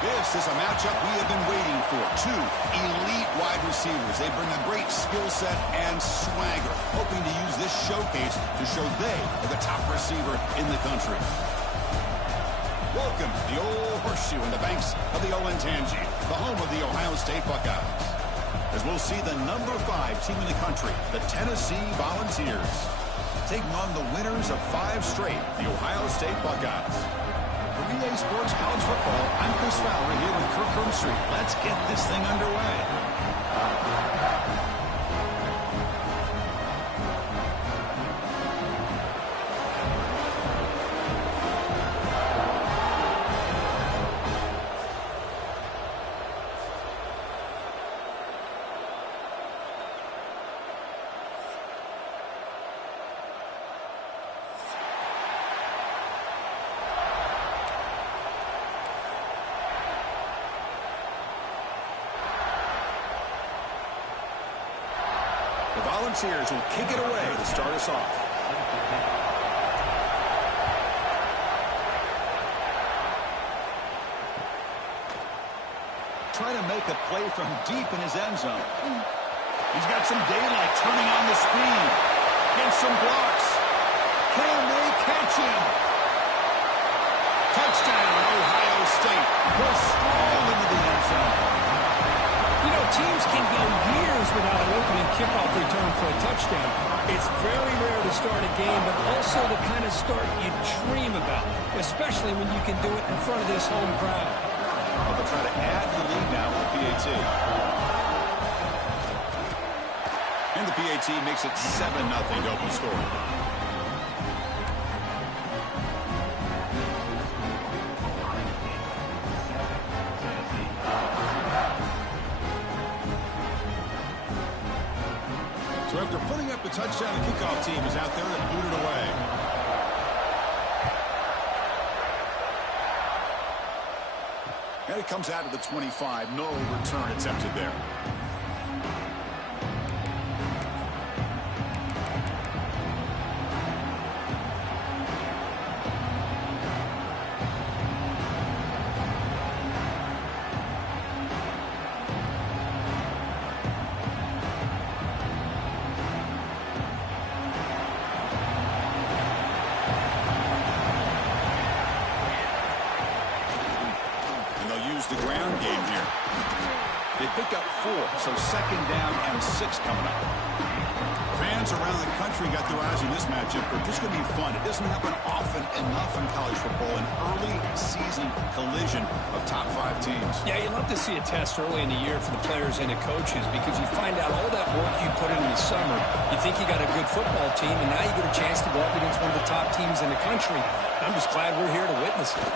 This is a matchup we have been waiting for. Two elite wide receivers. They bring a great skill set and swagger, hoping to use this showcase to show they are the top receiver in the country. Welcome to the old horseshoe in the banks of the Olentangy, the home of the Ohio State Buckeyes. As we'll see the number 5 team in the country, the Tennessee Volunteers, taking on the winners of 5 straight, the Ohio State Buckeyes. For EA Sports College Football, I'm Chris Fowler here with Kirk Street. Let's get this thing underway. The Volunteers will kick it away to start us off. Trying to make a play from deep in his end zone. He's got some daylight turning on the speed. Gets some blocks. Can they catch him? Touchdown, Ohio State. Goes strong into the end zone. You know, teams can go years without an opening kickoff return for a touchdown. It's very rare to start a game, but also the kind of start you dream about, especially when you can do it in front of this home crowd. Well, they'll try to add to the lead now with the PAT. And the PAT makes it 7-0 to open the score. So after putting up a touchdown, the kickoff team is out there and booted away. And it comes out of the 25. No return attempted there. The ground game here. They pick up 4, so 2nd down and 6 coming up. Fans around the country got their eyes on this matchup, but this is going to be fun. It doesn't happen often enough in college football, an early season collision of top 5 teams. Yeah, you love to see a test early in the year for the players and the coaches because you find out all that work you put in the summer. You think you got a good football team, and now you get a chance to go up against one of the top teams in the country. I'm just glad we're here to witness it.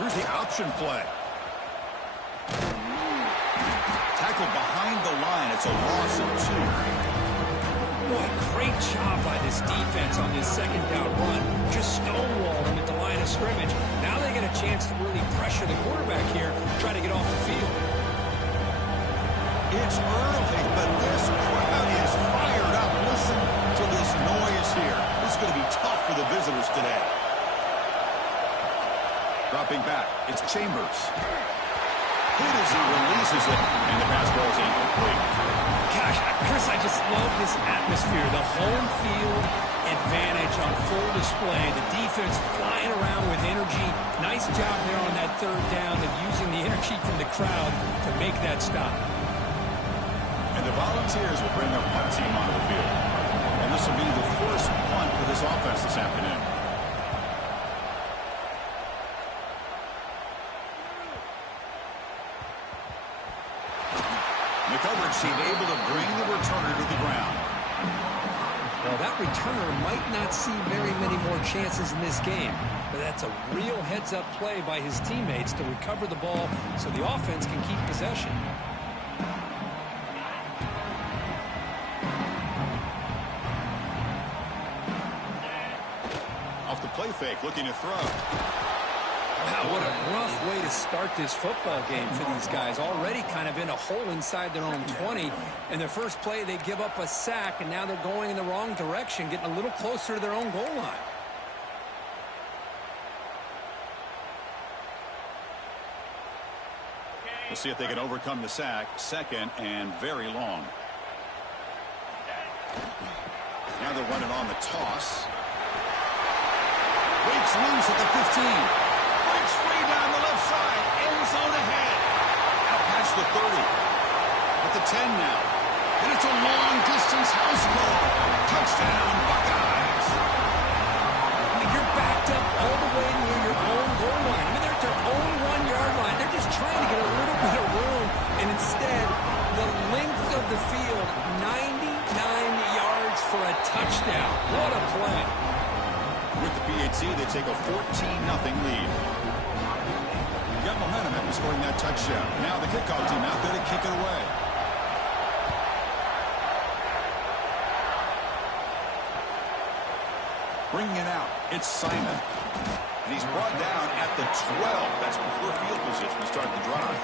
Here's the option play. Tackle behind the line. It's a loss of 2. Boy, great job by this defense on this 2nd down run. Just stonewalled him at the line of scrimmage. Now they get a chance to really pressure the quarterback here, try to get off the field. It's early, but this crowd is fired up. Listen to this noise here. This is going to be tough for the visitors today. Dropping back, it's Chambers. Hit as he releases it, and the pass ball is incomplete. Gosh, Chris, I just love this atmosphere. The home field advantage on full display. The defense flying around with energy. Nice job there on that 3rd down and using the energy from the crowd to make that stop. And the Volunteers will bring their punt team onto the field. And this will be the first punt for this offense this afternoon. The coverage team able to bring the returner to the ground. Well, that returner might not see very many more chances in this game, but that's a real heads-up play by his teammates to recover the ball so the offense can keep possession. Off the play fake, looking to throw. Wow, what a rough way to start this football game for these guys. Already kind of in a hole inside their own 20. In their first play, they give up a sack, and now they're going in the wrong direction, getting a little closer to their own goal line. We'll see if they can overcome the sack. Second and very long. Now they're running on the toss. Breaks loose at the 15. Breaks free down the left side. End zone ahead. Out past the 30. At the 10 now. And it's a long-distance house ball. Touchdown, Buckeyes. I mean, you're backed up all the way near your own goal line. I mean, they're at their own 1-yard line. They're just trying to get a little bit of room. And instead, the length of the field, 99 yards for a touchdown. What a play. With the PAT, they take a 14-0 lead. Got momentum after scoring that touchdown. Now the kickoff team out there to kick it away. Bringing it out, it's Simon. And he's brought down at the 12. That's before field position to start the drive.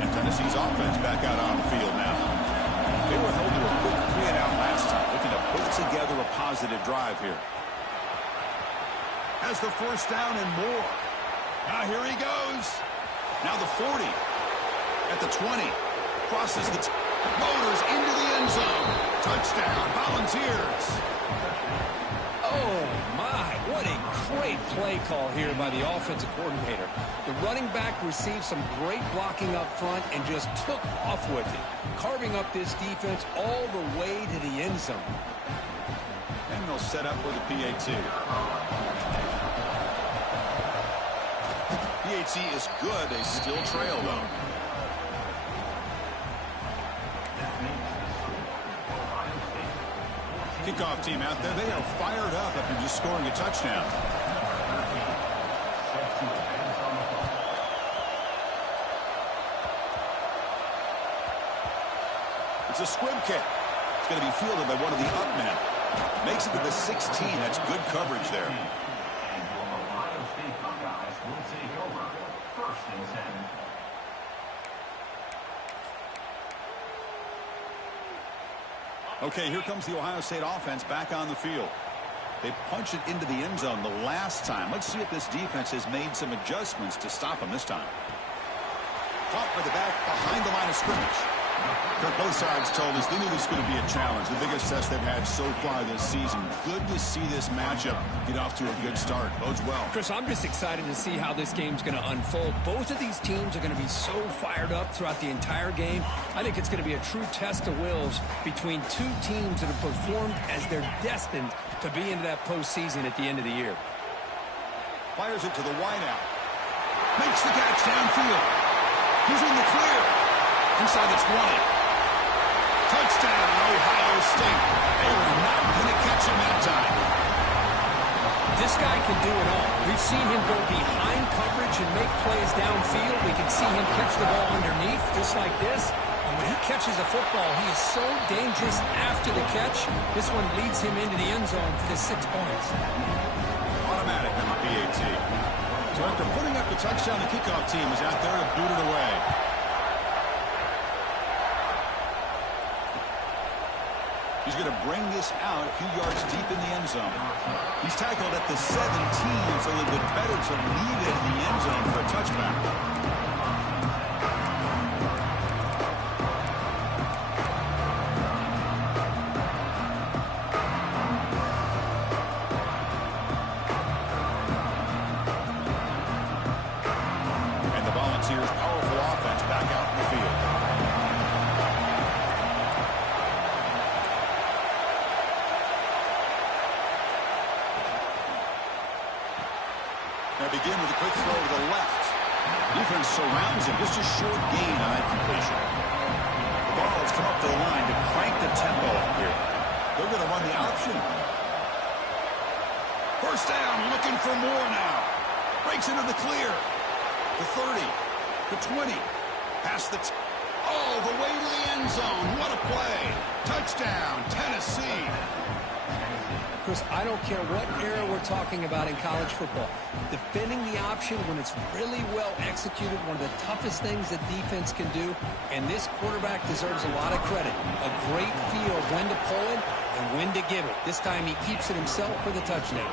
And Tennessee's offense back out on the field now. They were held to a quick 3-and-out last time, looking to put together a positive drive here. Has the first down and more. Now here he goes. Now the 40. At the 20. Crosses the motors into the end zone. Touchdown, Volunteers. Oh, my. What a great play call here by the offensive coordinator. The running back received some great blocking up front and just took off with it, carving up this defense all the way to the end zone. And they'll set up for the PAT. PAT is good. They still trail, though. Kickoff team out there. They are fired up after just scoring a touchdown. It's a squib kick. It's going to be fielded by one of the up men. Makes it to the 16. That's good coverage there. Okay, here comes the Ohio State offense back on the field. They punched it into the end zone the last time. Let's see if this defense has made some adjustments to stop them this time. Caught by the back behind the line of scrimmage. Kirk, both sides told us they knew this was going to be a challenge, the biggest test they've had so far this season. Good to see this matchup get off to a good start. Bodes well. Chris, I'm just excited to see how this game's going to unfold. Both of these teams are going to be so fired up throughout the entire game. I think it's going to be a true test of wills between two teams that have performed as they're destined to be into that postseason at the end of the year. Fires it to the wideout. Makes the catch downfield. He's in the clear. Inside the 20. Touchdown, Ohio State. They were not going to catch him that time. This guy can do it all. We've seen him go behind coverage and make plays downfield. We can see him catch the ball underneath just like this. And when he catches a football, he is so dangerous after the catch. This one leads him into the end zone for the 6 points. Automatic on the PAT. So after putting up the touchdown, the kickoff team is out there to boot it away. He's going to bring this out a few yards deep in the end zone. He's tackled at the 17, so a little bit better to leave it in the end zone for a touchback. And the Volunteers' powerful offense back out in the field. Now begin with a quick throw to the left. Defense surrounds him. Just a short gain on that completion. The ball has come up to the line to crank the tempo up here. They're going to run the option. First down, looking for more now. Breaks into the clear. The 30. The 20. Past the... all the way to the end zone. What a play. Touchdown, Tennessee. Chris, I don't care what era we're talking about in college football. Defending the option when it's really well executed, one of the toughest things that defense can do, and this quarterback deserves a lot of credit. A great feel of when to pull it and when to give it. This time he keeps it himself for the touchdown.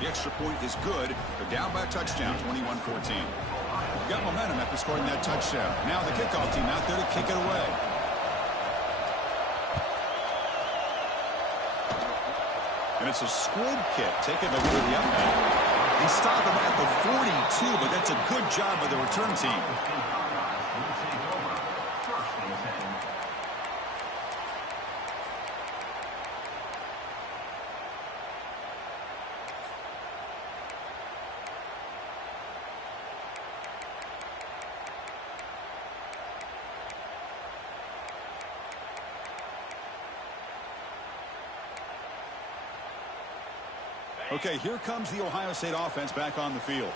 The extra point is good. They're down by a touchdown, 21-14. They've got momentum after scoring that touchdown. Now the kickoff team out there to kick it away. And it's a squib kick taken over the up end. They stop him at the 42, but that's a good job by the return team. Okay, here comes the Ohio State offense back on the field.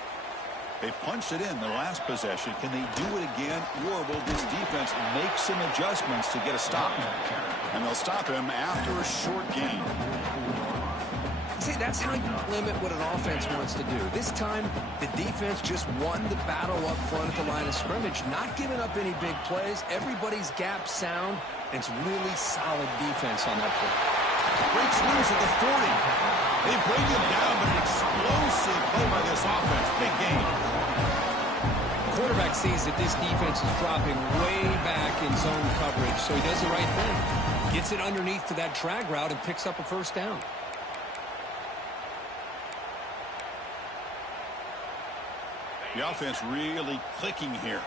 They punched it in the last possession. Can they do it again, or will this defense make some adjustments to get a stop? And they'll stop him after a short gain. See, that's how you limit what an offense wants to do. This time, the defense just won the battle up front at the line of scrimmage, not giving up any big plays. Everybody's gap sound, and it's really solid defense on that play. Breaks loose at the 40. They bring him down, but an explosive play by this offense. Big game. Quarterback sees that this defense is dropping way back in zone coverage, so he does the right thing. Gets it underneath to that drag route and picks up a first down. The offense really clicking here.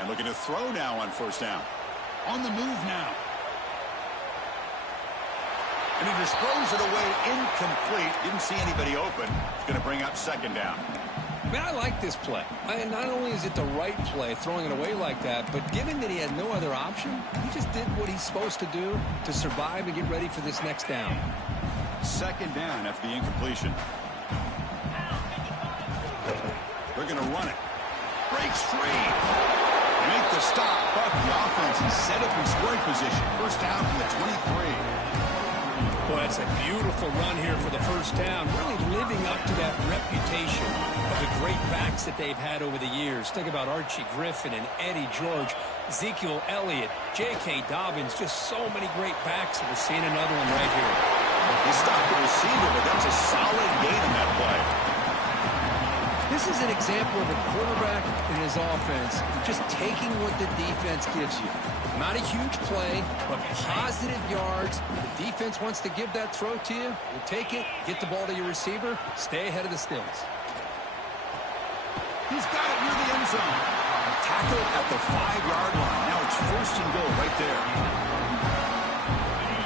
And looking to throw now on first down. On the move now. And he just throws it away incomplete. Didn't see anybody open. It's going to bring up second down. Man, I like this play. Not only is it the right play, throwing it away like that, but given that he had no other option, he just did what he's supposed to do to survive and get ready for this next down. Second down after the incompletion. They're going to run it. Breaks free. Make the stop, but the offense is set up in scoring position. First down from the 23. Boy, that's a beautiful run here for the first down. Really living up to that reputation of the great backs that they've had over the years. Think about Archie Griffin and Eddie George, Ezekiel Elliott, J.K. Dobbins, just so many great backs. And we're seeing another one right here. They stopped the receiver, but that's a solid gain in that play. This is an example of a quarterback and his offense just taking what the defense gives you. Not a huge play, but positive yards. The defense wants to give that throw to you. You take it, get the ball to your receiver, stay ahead of the stills. He's got it near the end zone. Tackled at the 5-yard line. Now it's first and goal right there.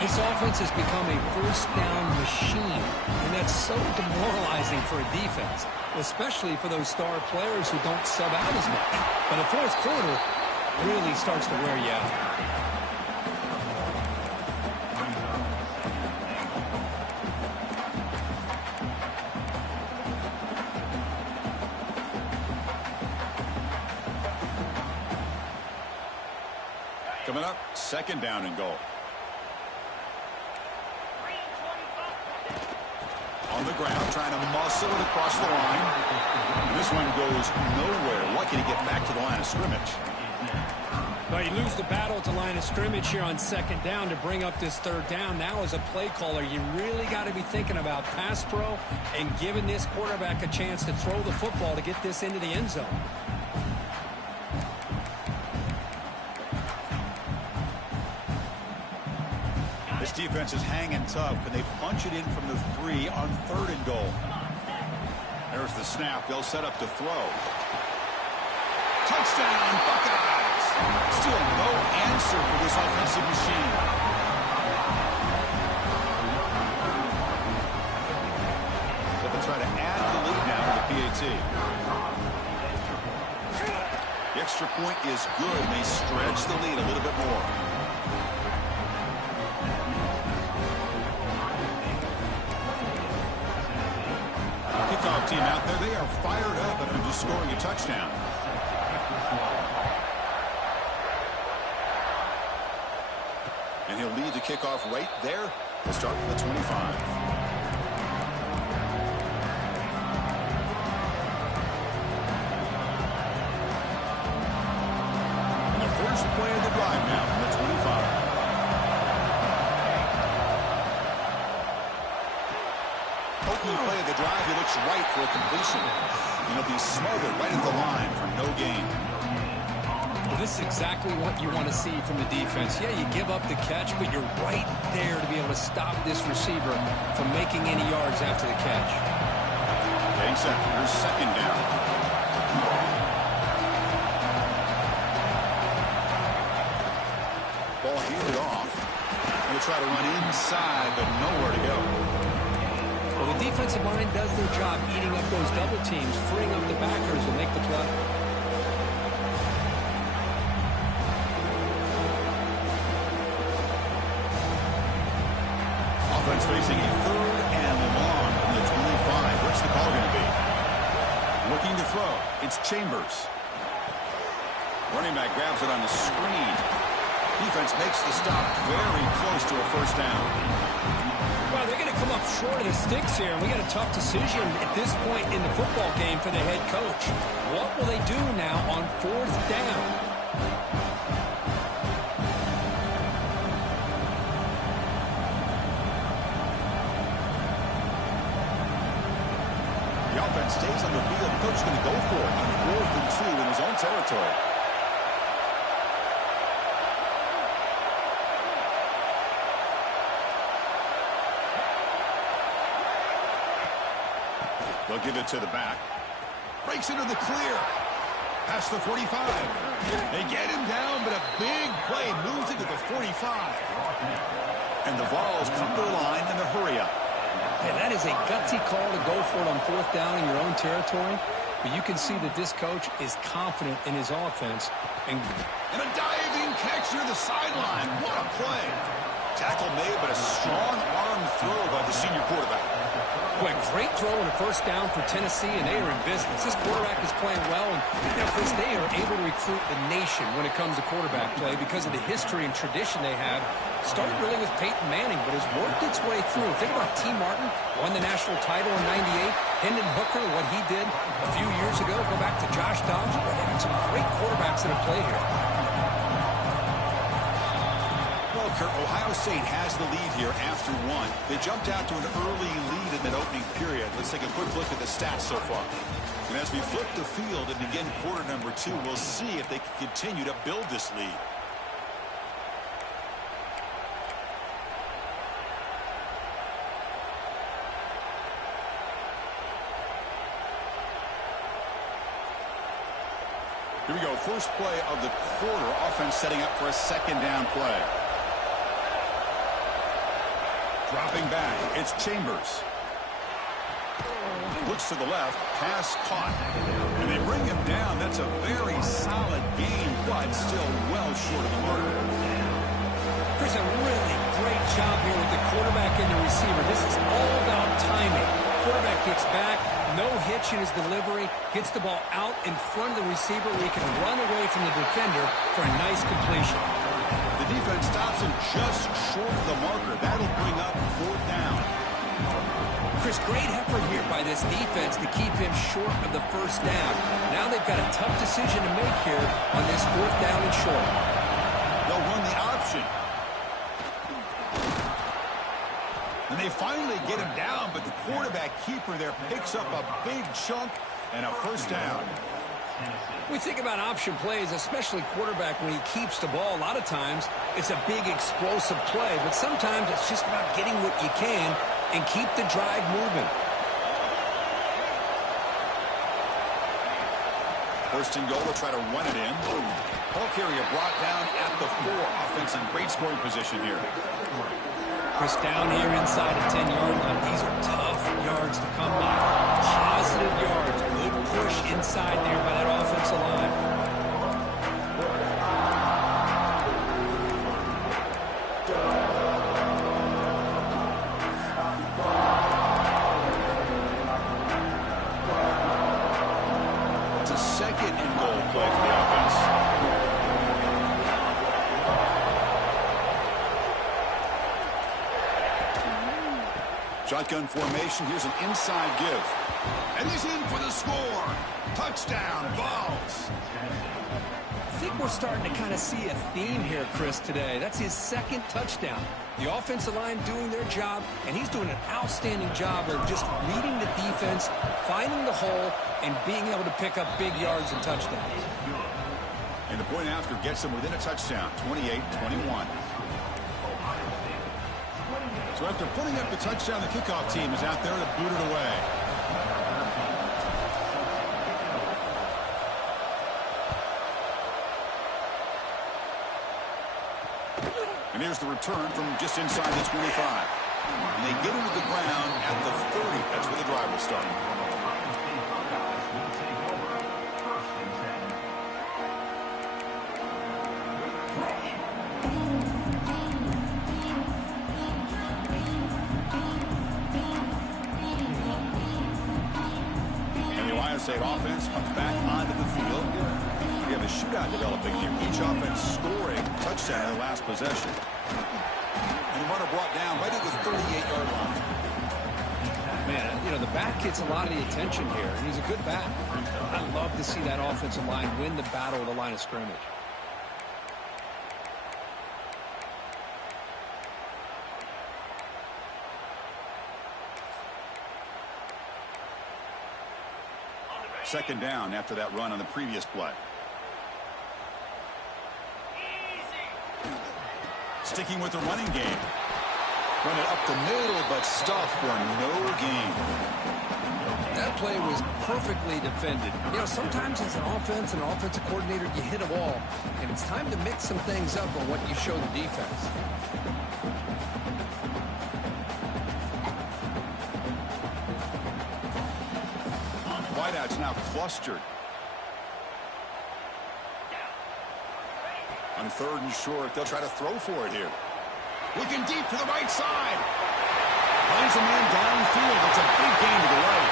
This offense has become a first down machine, and that's so demoralizing for a defense, especially for those star players who don't sub out as much. But the fourth quarter really starts to wear you out. Coming up, second down and goal. On the ground, trying to muscle it across the line. And this one goes nowhere. Lucky to get back to the line of scrimmage. Well, you lose the battle at the line of scrimmage here on second down to bring up this third down. Now as a play caller, you really got to be thinking about pass pro and giving this quarterback a chance to throw the football to get this into the end zone. This defense is hanging tough, and they punch it in from the 3 on third and goal. There's the snap. They'll set up to throw. Touchdown, Buckeyes! Still no answer for this offensive machine. So they'll try to add the lead now to the PAT. The extra point is good, and they stretch the lead a little bit more. Kickoff team out there, they are fired up and are just scoring a touchdown. And he'll lead the kickoff right there. We'll start with the 25. And the first play of the drive now from the 25. Opening play of the drive, he looks right for a completion. And he'll be smothered right at the line for no gain. Well, this is exactly what you want to see from the defense. Yeah, you give up the catch, but you're right there to be able to stop this receiver from making any yards after the catch. Getting set. Here's second down. Ball handed off. He'll try to run inside, but nowhere to go. Well, the defensive line does their job eating up those double teams, freeing up the backers to make the play. Offense facing a third and long from the 25. What's the call going to be? Looking to throw. It's Chambers. Running back grabs it on the screen. Defense makes the stop very close to a first down. Well, they're going to come up short of the sticks here, and we got a tough decision at this point in the football game for the head coach. What will they do now on fourth down? The offense stays on the field. The coach is going to go for it on 4th and 2 in his own territory. They'll give it to the back. Breaks into the clear. Past the 45. They get him down, but a big play moves into the 45. And the Vols come to the line in the hurry-up. And that is a gutsy call to go for it on fourth down in your own territory. But you can see that this coach is confident in his offense. And a diving catch near the sideline. What a play. Tackle made, but a strong arm throw by the senior quarterback. Boy, great throw and a first down for Tennessee, and they are in business. This quarterback is playing well, and Chris, they are able to recruit the nation when it comes to quarterback play because of the history and tradition they have. Started really with Peyton Manning, but has worked its way through. Think about T. Martin, won the national title in '98. Hendon Hooker, what he did a few years ago. Go back to Josh Dobbs. Boy, they've got some great quarterbacks that have played here. Ohio State has the lead here after one. They jumped out to an early lead in that opening period. Let's take a quick look at the stats so far. And as we flip the field and begin quarter number 2, we'll see if they can continue to build this lead. Here we go. First play of the quarter. Offense setting up for a second down play. Dropping back, it's Chambers. Looks to the left, pass caught. And they bring him down. That's a very solid game, but still well short of the mark. Chris, a really great job here with the quarterback and the receiver. This is all about timing. Quarterback gets back, no hitch in his delivery, gets the ball out in front of the receiver where he can run away from the defender for a nice completion. The defense stops him just short of the marker. That'll bring up fourth down. Chris, great effort here by this defense to keep him short of the first down. Now they've got a tough decision to make here on this fourth down and short. They'll run the option. And they finally get him down, but the quarterback keeper there picks up a big chunk and a first down. We think about option plays, especially quarterback when he keeps the ball. A lot of times it's a big explosive play, but sometimes it's just about getting what you can and keep the drive moving. First and goal, will try to run it in. Ball carrier brought down at the 4. Offense in great scoring position here. Chris, down here inside the 10-yard line. These are tough yards to come by. Positive yards. Good push inside there by that offensive line. It's a second and goal play for the offense. Shotgun formation. Here's an inside give. And he's in for the score. Touchdown, Vols. I think we're starting to kind of see a theme here, Chris, today. That's his second touchdown. The offensive line doing their job, and he's doing an outstanding job of just reading the defense, finding the hole, and being able to pick up big yards and touchdowns. And the point after gets them within a touchdown, 28-21. So after putting up the touchdown, the kickoff team is out there to boot it away. And here's the return from just inside the 25. And they get into the ground at the 30. That's where the drive will start. And the Ohio State offense comes back onto the field. We have a shootout developing here. Each offense scoring touchdown in the last possession. And the runner brought down right at the 38-yard line. Man, you know, the back gets a lot of the attention here, and he's a good back. I love to see that offensive line win the battle of the line of scrimmage. Second down after that run on the previous play. Sticking with the running game. Run it up the middle, but stuffed for no gain. That play was perfectly defended. You know, sometimes as an offense and an offensive coordinator, you hit a wall, and it's time to mix some things up on what you show the defense. Wideout's now clustered. On third and short, they'll try to throw for it here. Looking deep to the right side. Finds a man downfield. It's a big gain to the right.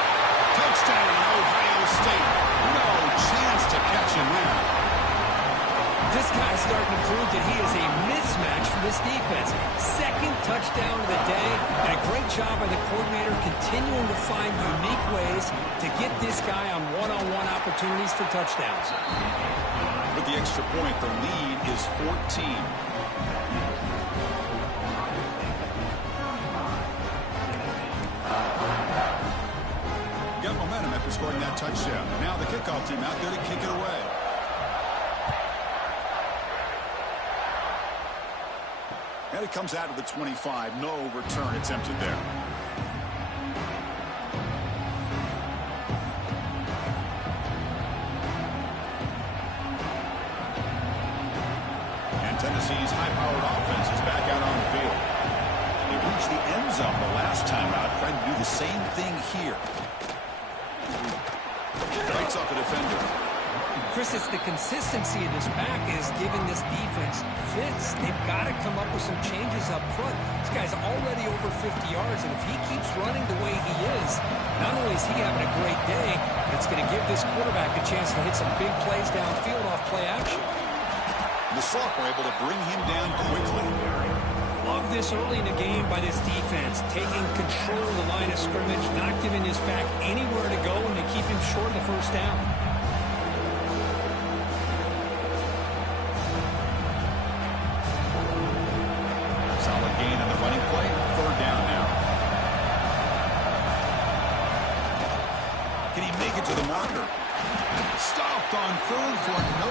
Touchdown, Ohio State. No chance to catch him there. This guy's starting to prove that he is a mismatch for this defense. Second touchdown of the day, and a great job by the coordinator continuing to find unique ways to get this guy on one-on-one opportunities for touchdowns. With the extra point, the lead is 14. Got momentum after scoring that touchdown. Now the kickoff team out there to kick it away. And it comes out of the 25. No return attempted there. And Tennessee's high-powered offense is back out on the field. They reached the end zone the last time out, trying to do the same thing here. Breaks off a defender. Chris, it's the consistency of this back is giving this defense fits. They've got to come up with some changes up front. This guy's already over 50 yards, and if he keeps running the way he is, not only is he having a great day, but it's going to give this quarterback a chance to hit some big plays downfield off play action. The sophomore able to bring him down quickly. Love this early in the game by this defense, taking control of the line of scrimmage, not giving this back anywhere to go, and they keep him short of the first down. Solid gain on the running play. Third down now. Can he make it to the marker? Stopped on third for no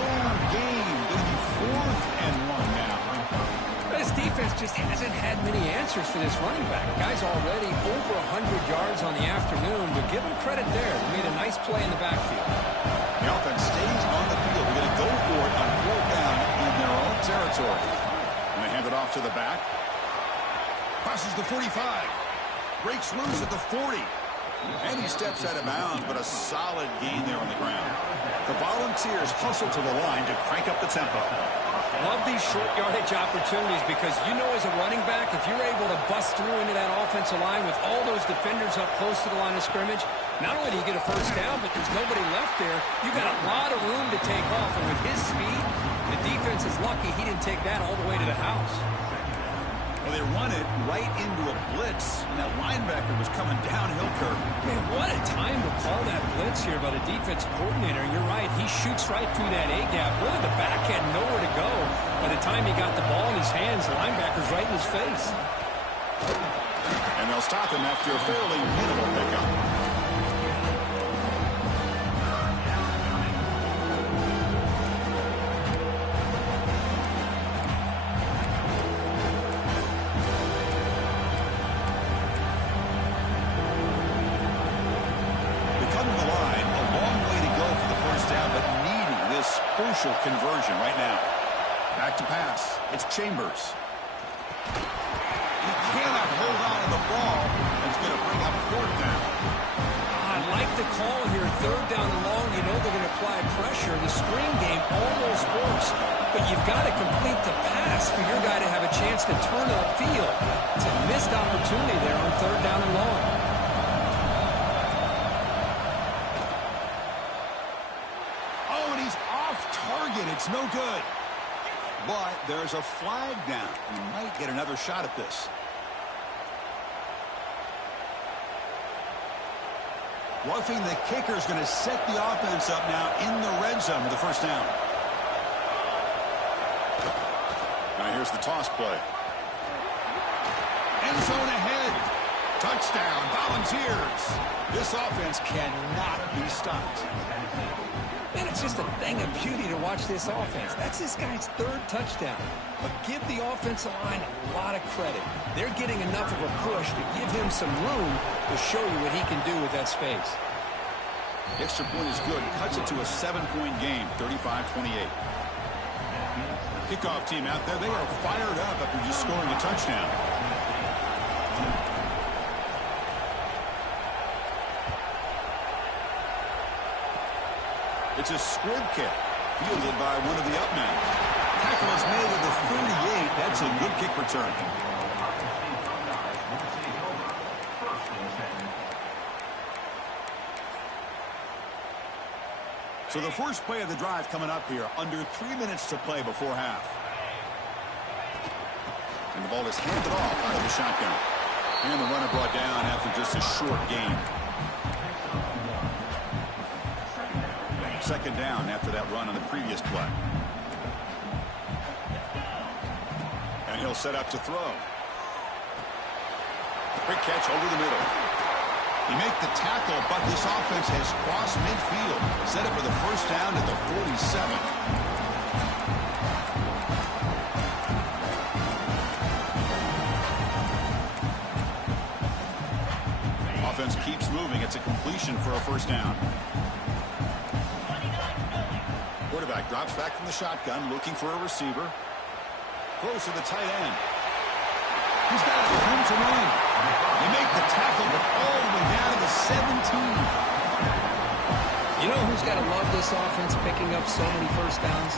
gain. Going to be 4th and 1 now. This defense just hasn't had many answers for this running back. Guy's already over 100 yards on the afternoon, but give him credit there. He made a nice play in the backfield. The offense stays on the field. They're going to go for it on 4th down in their own territory. And they hand it off to the back. Crosses the 45. Breaks loose at the 40. And he steps out of bounds, but a solid gain there on the ground. The Volunteers hustle to the line to crank up the tempo. Love these short yardage opportunities because you know as a running back, if you're able to bust through into that offensive line with all those defenders up close to the line of scrimmage, not only do you get a first down, but there's nobody left there. You got a lot of room to take off, and with his speed, the defense is lucky he didn't take that all the way to the house. Well, they run it right into a blitz. that linebacker was coming downhill curve. Man, what a time to call that blitz here by the defense coordinator. And you're right, he shoots right through that A-gap. Really, the back had nowhere to go. By the time he got the ball in his hands, the linebacker's right in his face. And they'll stop him after a fairly minimal pickup. Crucial conversion right now. Back to pass. It's Chambers. He cannot hold on to the ball. It's going to bring up fourth down. I like the call here. Third down and long. You know they're going to apply pressure. The screen game almost works. But you've got to complete the pass for your guy to have a chance to turn upfield. It's a missed opportunity there on third down and long. It's no good. But there's a flag down. You might get another shot at this. Roughing the kicker is going to set the offense up now in the red zone with the first down. Now here's the toss play. End zone ahead. Touchdown, Volunteers. This offense cannot be stopped. Man, it's just a thing of beauty to watch this offense. That's this guy's third touchdown. But give the offensive line a lot of credit. They're getting enough of a push to give him some room to show you what he can do with that space. The extra point is good. Cuts it to a 7-point game, 35-28. Kickoff team out there, they are fired up after just scoring a touchdown. It's a squib kick, fielded by one of the up men. Tackle is made at the 38. That's a good kick return. So the first play of the drive coming up here, under 3 minutes to play before half. And the ball is handed off out of the shotgun. And the runner brought down after just a short gain. Second down after that run on the previous play. And he'll set up to throw. Quick catch over the middle. He make the tackle, but this offense has crossed midfield. Set up for the first down at the 47. Offense keeps moving. It's a completion for a first down. Quarterback drops back from the shotgun, looking for a receiver. Throws to the tight end. He's got room to run. They make the tackle, but all the way down to the 17. You know who's got to love this offense picking up so many first downs?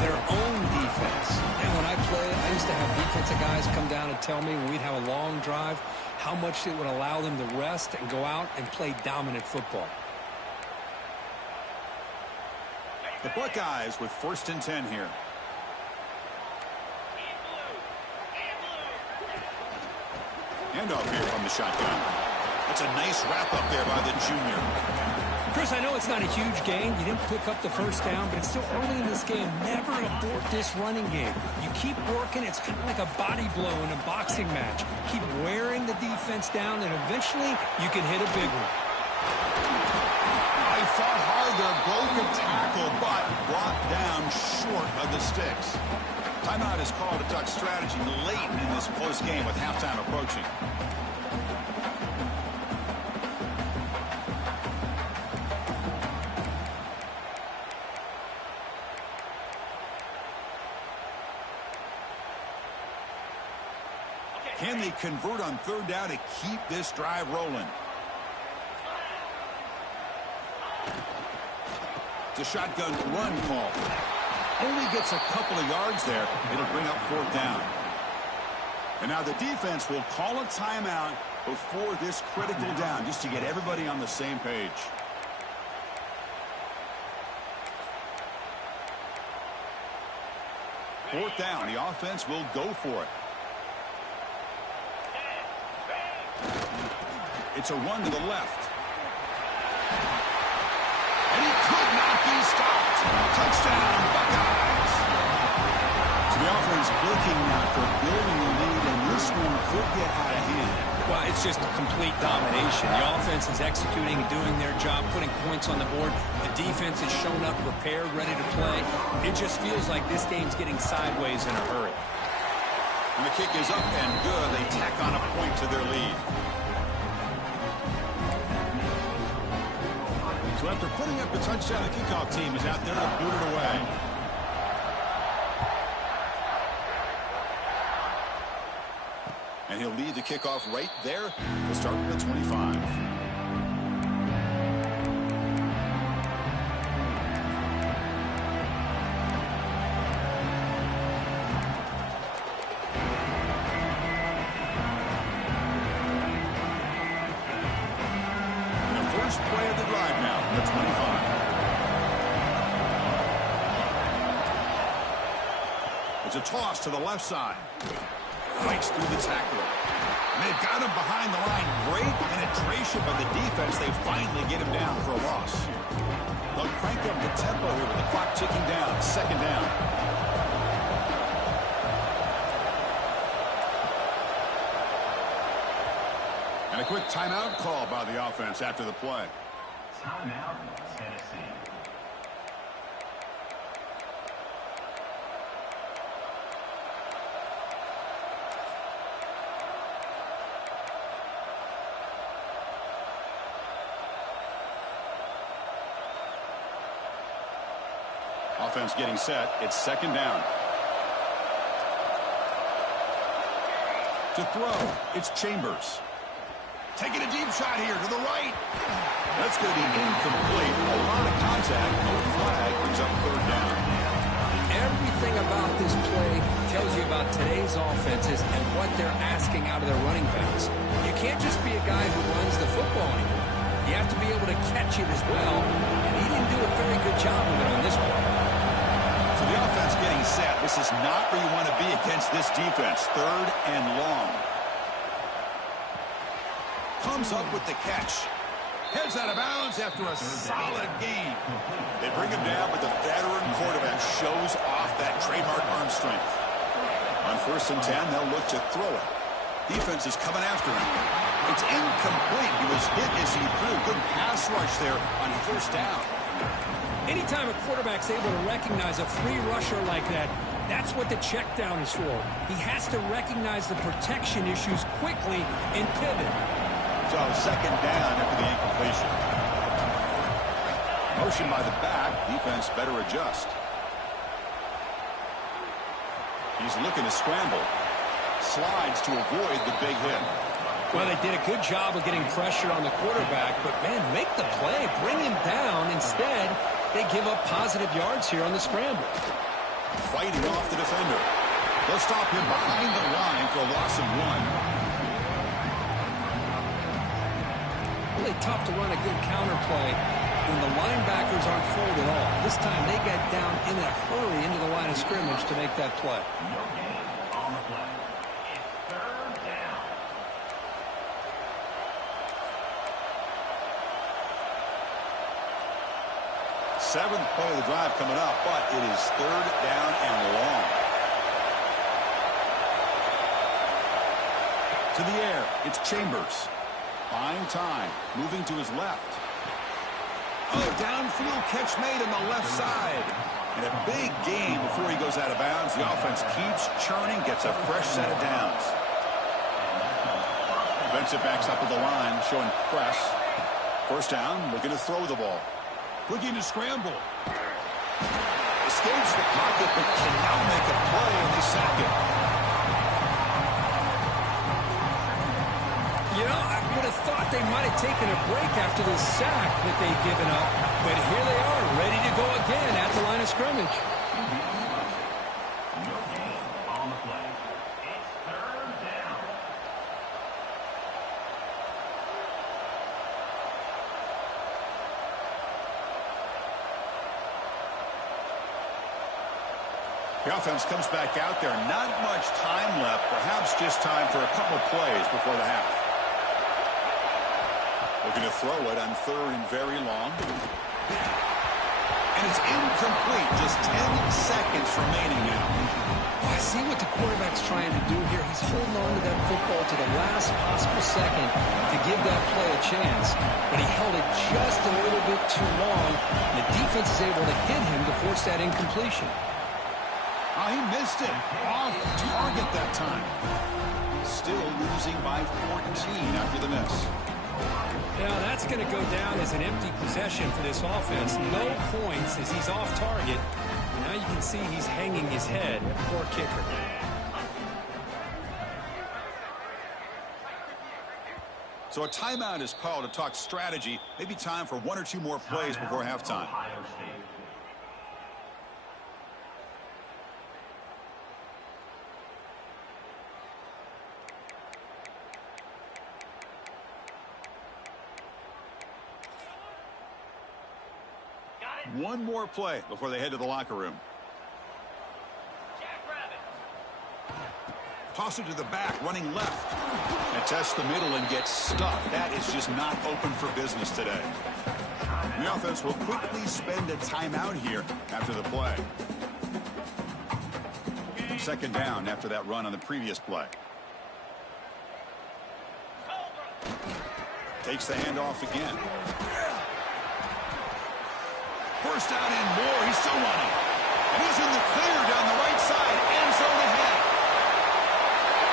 Their own defense. And when I played, I used to have defensive guys come down and tell me when we'd have a long drive how much it would allow them to rest and go out and play dominant football. The Buckeyes with 1st and 10 here. Handoff here from the shotgun. That's a nice wrap up there by the junior. Chris, I know it's not a huge gain. You didn't pick up the first down, but it's still early in this game. Never abort this running game. You keep working. It's kind of like a body blow in a boxing match. Keep wearing the defense down, and eventually you can hit a big one. He fought hard there, broke a tackle, but brought down short of the sticks. Timeout is called to Duck strategy late in this close game with halftime approaching. Can they convert on third down to keep this drive rolling? It's a shotgun run call. Only gets a couple of yards there. It'll bring up fourth down. And now the defense will call a timeout before this critical down, just to get everybody on the same page. Fourth down. The offense will go for it. It's a run to the left. And he could not be stopped. Touchdown, Buckeyes. So the offense looking now for building a lead, and this one could get out of hand. Well, it's just a complete domination. The offense is executing and doing their job, putting points on the board. The defense has shown up prepared, ready to play. It just feels like this game's getting sideways in a hurry. And the kick is up and good. They tack on a point to their lead. So after putting up the touchdown, the kickoff team is out there to boot it away. And he'll lead the kickoff right there. We'll start with the 25. The first play of the drive now from the 25. It's a toss to the left side. Breaks through the tackler. And they've got him behind the line. Great penetration by the defense. They finally get him down for a loss. They'll crank up the tempo here with the clock ticking down. Second down. And a quick timeout call by the offense after the play. Timeout, Tennessee. Offense getting set. It's second down. To throw, it's Chambers. Taking a deep shot here to the right. That's going to be incomplete. A lot of contact. No flag. Brings up third down. Everything about this play tells you about today's offenses and what they're asking out of their running backs. You can't just be a guy who runs the football anymore. You have to be able to catch it as well, and he didn't do a very good job of it on this one. So the offense getting set. This is not where you want to be against this defense. Third and long. Comes up with the catch. Heads out of bounds after a solid gain. They bring him down, but the veteran quarterback shows off that trademark arm strength. On 1st and 10, they'll look to throw it. Defense is coming after him. It's incomplete. He was hit as he threw. Good pass rush there on 1st down. Anytime a quarterback's able to recognize a free rusher like that, that's what the check down is for. He has to recognize the protection issues quickly and pivot. So second down after the incompletion. Motion by the back. Defense better adjust. He's looking to scramble. Slides to avoid the big hit. Well, they did a good job of getting pressure on the quarterback, but, man, make the play. Bring him down. Instead, they give up positive yards here on the scramble. Fighting off the defender. They'll stop him behind the line for a loss of 1. Really tough to run a good counterplay when the linebackers aren't forward at all. This time they get down in a hurry into the line of scrimmage to make that play. On the play. It's third down. Seventh play of the drive coming up, but it is third down and long. To the air, it's Chambers. Buying time, moving to his left. Oh, downfield catch made on the left side. And a big gain before he goes out of bounds. The offense keeps churning, gets a fresh set of downs. Defensive backs up at the line, showing press. First down, looking to throw the ball. Looking to scramble. Escapes the pocket, but can now make a play, and they sack it. You know, I would have thought they might have taken a break after this sack that they'd given up. But here they are, ready to go again at the line of scrimmage. No gain on the play. It's third down. The offense comes back out there. Not much time left. Perhaps just time for a couple plays before the half. Looking to throw it on 3rd and very long. And it's incomplete. Just 10 seconds remaining now. I see what the quarterback's trying to do here. He's holding on to that football to the last possible second to give that play a chance. But he held it just a little bit too long. And the defense is able to hit him to force that incompletion. Oh, he missed it. Off target that time. Still losing by 14 after the miss. Now that's going to go down as an empty possession for this offense. No points as he's off target. Now you can see he's hanging his head. Poor kicker. So a timeout is called to talk strategy. Maybe time for 1 or 2 more plays before halftime. One more play before they head to the locker room. Toss it to the back, running left. And test the middle and get stuck. That is just not open for business today. The offense will quickly spend a timeout here after the play. 2nd down after that run on the previous play. Takes the handoff again. First down and more. He's still running. And he's in the clear down the right side. End zone ahead.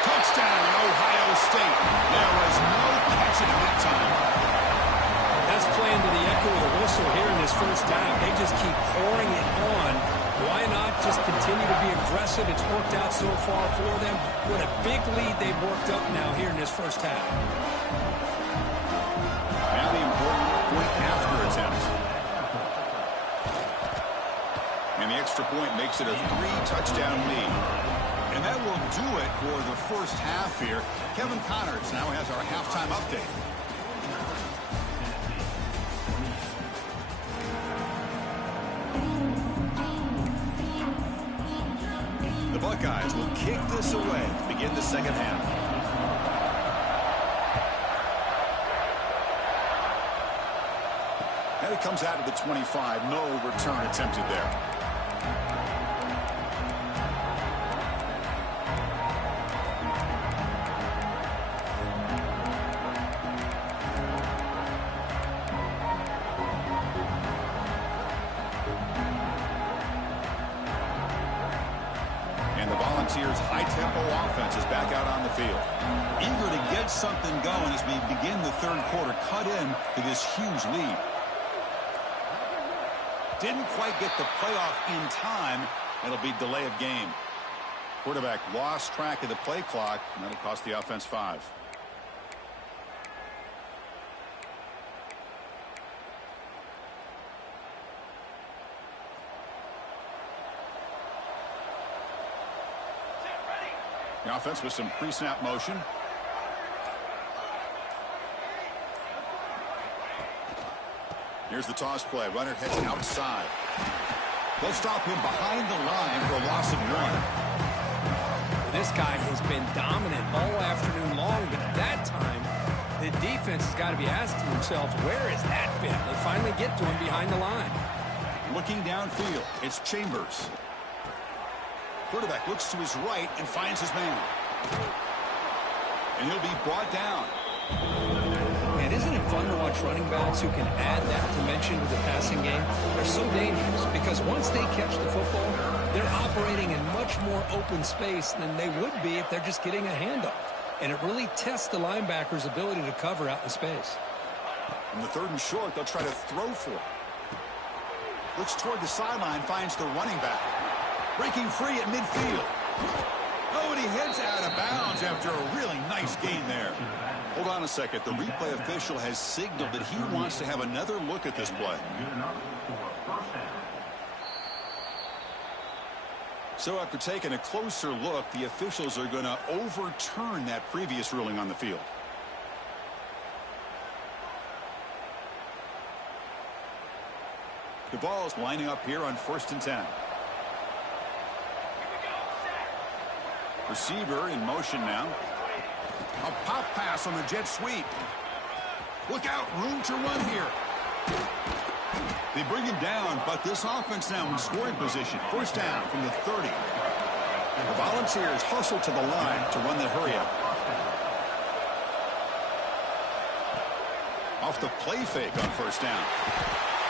Touchdown, Ohio State. There was no catching him that time. That's playing to the echo of the whistle here in this first half. They just keep pouring it on. Why not just continue to be aggressive? It's worked out so far for them. What a big lead they've worked up now here in this first half. Now the important point after attempt. And the extra point makes it a 3-touchdown lead. And that will do it for the first half here. Kevin Connors now has our halftime update. The Buckeyes will kick this away to begin the second half. And it comes out of the 25. No return attempted there. Volunteers' high-tempo offense is back out on the field. Eager to get something going as we begin the 3rd quarter. Cut in to this huge lead. Didn't quite get the playoff in time. It'll be delay of game. Quarterback lost track of the play clock, and that'll cost the offense 5. The offense with some pre-snap motion. Here's the toss play. Runner heads outside. They'll stop him behind the line for a loss of 1. This guy has been dominant all afternoon long, but that time, the defense has got to be asking themselves, where has that been? They finally get to him behind the line. Looking downfield, it's Chambers. Quarterback looks to his right and finds his man. And he'll be brought down. Man, isn't it fun to watch running backs who can add that dimension to the passing game? They're so dangerous because once they catch the football, they're operating in much more open space than they would be if they're just getting a handoff. And it really tests the linebacker's ability to cover out in space. On the 3rd and short, they'll try to throw for it. Looks toward the sideline, finds the running back. Breaking free at midfield. Oh, and he heads out of bounds after a really nice gain there. Hold on a second. The replay official has signaled that he wants to have another look at this play. So after taking a closer look, the officials are going to overturn that previous ruling on the field. The ball's lining up here on 1st and 10. Receiver in motion now. A pop pass on the jet sweep. Look out, room to run here. They bring him down, but this offense now in scoring position. First down from the 30. The Volunteers hustle to the line to run the hurry-up. Off the play fake on first down.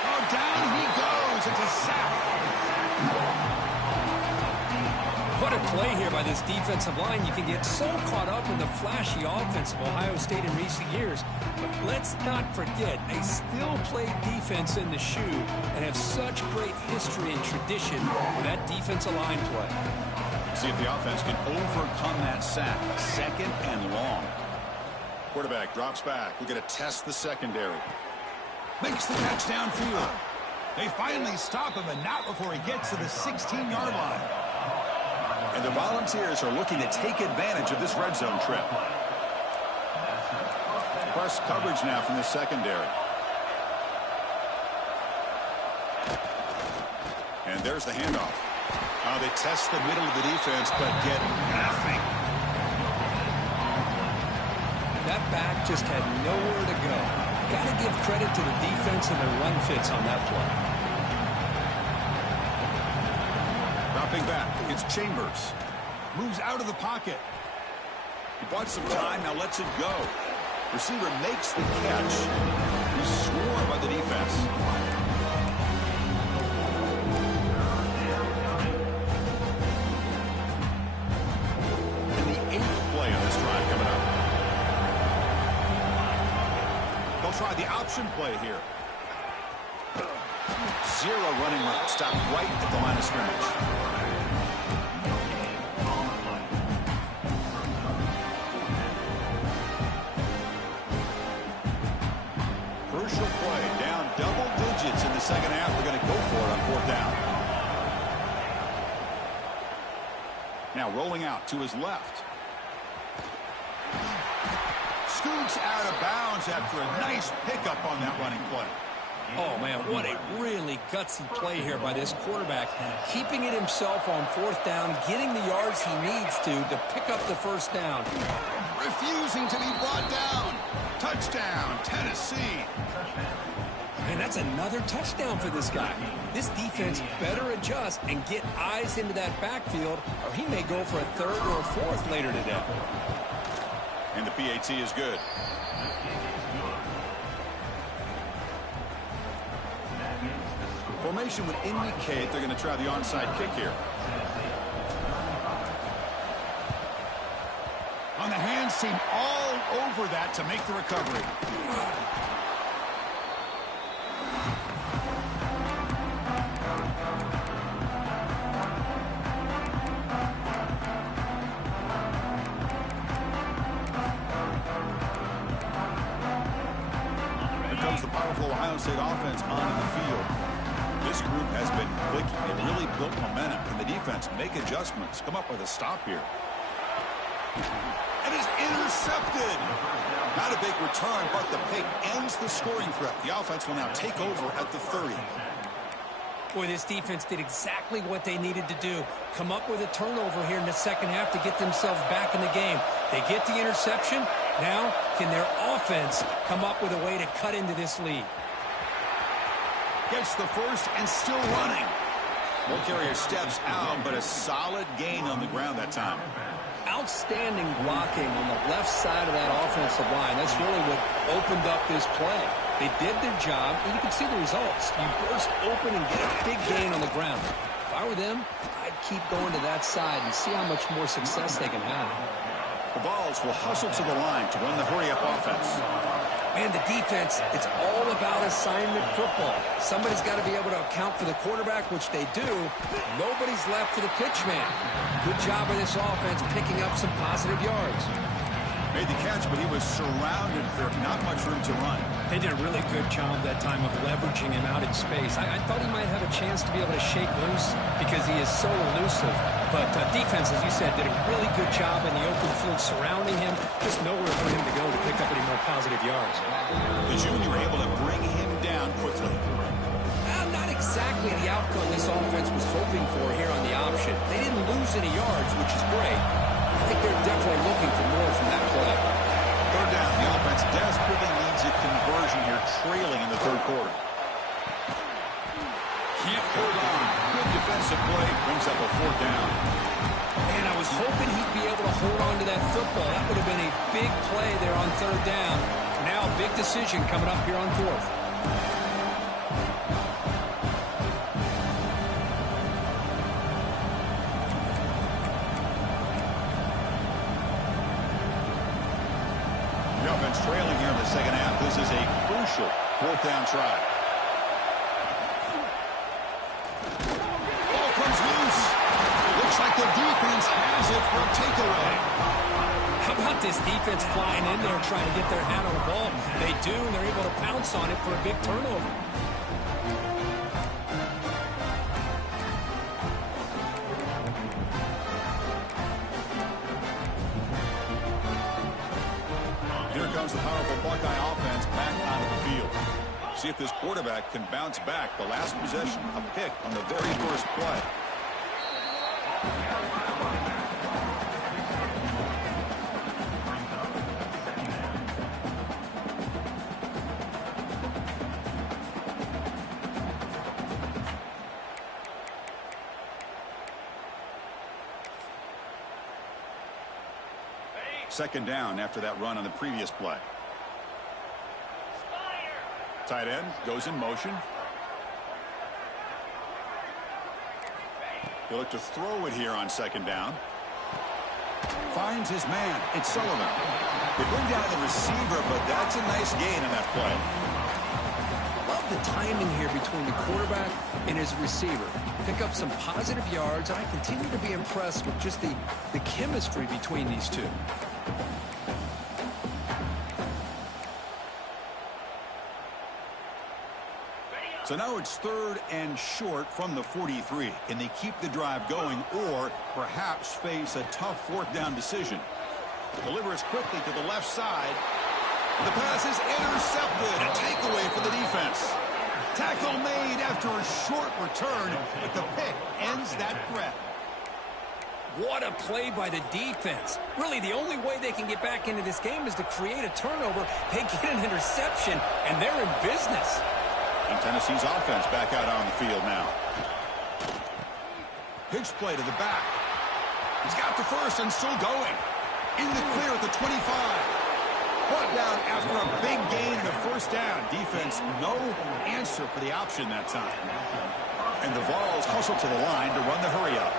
Oh, down he goes. It's a sack. What a play here by this defensive line. You can get so caught up in the flashy offense of Ohio State in recent years. But let's not forget, they still play defense in the shoe and have such great history and tradition with that defensive line play. See if the offense can overcome that sack. Second and long. Quarterback drops back. We're going to test the secondary. Makes the catch downfield. They finally stop him, and not before he gets to the 16-yard line. And the Volunteers are looking to take advantage of this red zone trip. Press coverage now from the secondary. And there's the handoff. They test the middle of the defense, but get nothing. That back just had nowhere to go. Got to give credit to the defense and their run fits on that play. Dropping back, it's Chambers. Moves out of the pocket. He bought some time, now lets it go. Receiver makes the catch. He's swarmed by the defense. And the 8th play on this drive coming up. They'll try the option play here. Zero running route. Stop right at the line of scrimmage. Crucial play. Down double digits in the second half. They're going to go for it on fourth down. Now rolling out to his left. Scoots out of bounds after a nice pickup on that running play. Oh, man, what a really gutsy play here by this quarterback. Keeping it himself on fourth down, getting the yards he needs to pick up the first down. Refusing to be brought down. Touchdown, Tennessee. And that's another touchdown for this guy. This defense better adjust and get eyes into that backfield, or he may go for a third or a fourth later today. And the PAT is good. Formation would indicate they're going to try the onside kick here. On the hands team all over that to make the recovery. Here comes the powerful Ohio State offense onto the field. This group has been clicking. They really built momentum. Can the defense make adjustments? Come up with a stop here. And it's intercepted. Not a big return, but the pick ends the scoring threat. The offense will now take over at the 30. Boy, this defense did exactly what they needed to do. Come up with a turnover here in the second half to get themselves back in the game. They get the interception. Now, can their offense come up with a way to cut into this lead? Gets the first and still running. Ball carrier steps out, but a solid gain on the ground that time. Outstanding blocking on the left side of that offensive line. That's really what opened up this play. They did their job, and you can see the results. You burst open and get a big gain on the ground. If I were them, I'd keep going to that side and see how much more success they can have. The Vols will hustle to the line to run the hurry-up offense. Man, the defense, it's all about assignment football. Somebody's got to be able to account for the quarterback, which they do. Nobody's left for the pitch man. Good job of this offense picking up some positive yards. Made the catch, but he was surrounded. There not much room to run. They did a really good job that time of leveraging him out in space. I thought he might have a chance to be able to shake loose because he is so elusive. But defense, as you said, did a really good job in the open field surrounding him. Just nowhere for him to go to pick up any more positive yards. The junior able to bring him down quickly. Not exactly the outcome this offense was hoping for here on the option. They didn't lose any yards, which is great. I think they're definitely looking for more from that play. Third down, the offense desperately needs a conversion Explosive play brings up a 4th down. And I was hoping he'd be able to hold on to that football. That would have been a big play there on 3rd down. Now a big decision coming up here on 4th. The offense trailing here in the 2nd half. This is a crucial 4th down try. Ball comes loose. Looks like the defense has it for a takeaway. How about this defense flying in there trying to get their hand on the ball? They do, and they're able to pounce on it for a big turnover. Here comes the powerful Buckeye offense back onto the field. See if this quarterback can bounce back. The last possession, a pick on the very first play. Second down after that run on the previous play. Tight end goes in motion. He'll look to throw it here on 2nd down. Finds his man. It's Sullivan. They bring down the receiver, but that's a nice gain on that play. Love the timing here between the quarterback and his receiver. Pick up some positive yards, and I continue to be impressed with just the chemistry between these two. So now it's 3rd and short from the 43. Can they keep the drive going or perhaps face a tough 4th down decision? Delivers quickly to the left side. The pass is intercepted. A takeaway for the defense. Tackle made after a short return, but the pick ends that threat. What a play by the defense. Really, the only way they can get back into this game is to create a turnover. They get an interception, and they're in business. And Tennessee's offense back out on the field now. Pitch play to the back. He's got the first and still going. In the clear at the 25. Brought down after a big gain in the 1st down. Defense, no answer for the option that time. And the Vols hustle to the line to run the hurry up.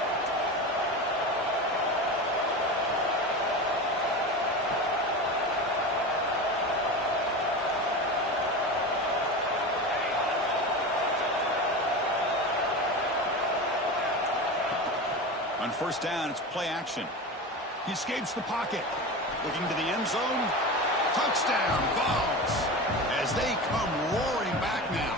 On 1st down, it's play action. He escapes the pocket. Looking to the end zone. Touchdown, Vols, as they come roaring back now.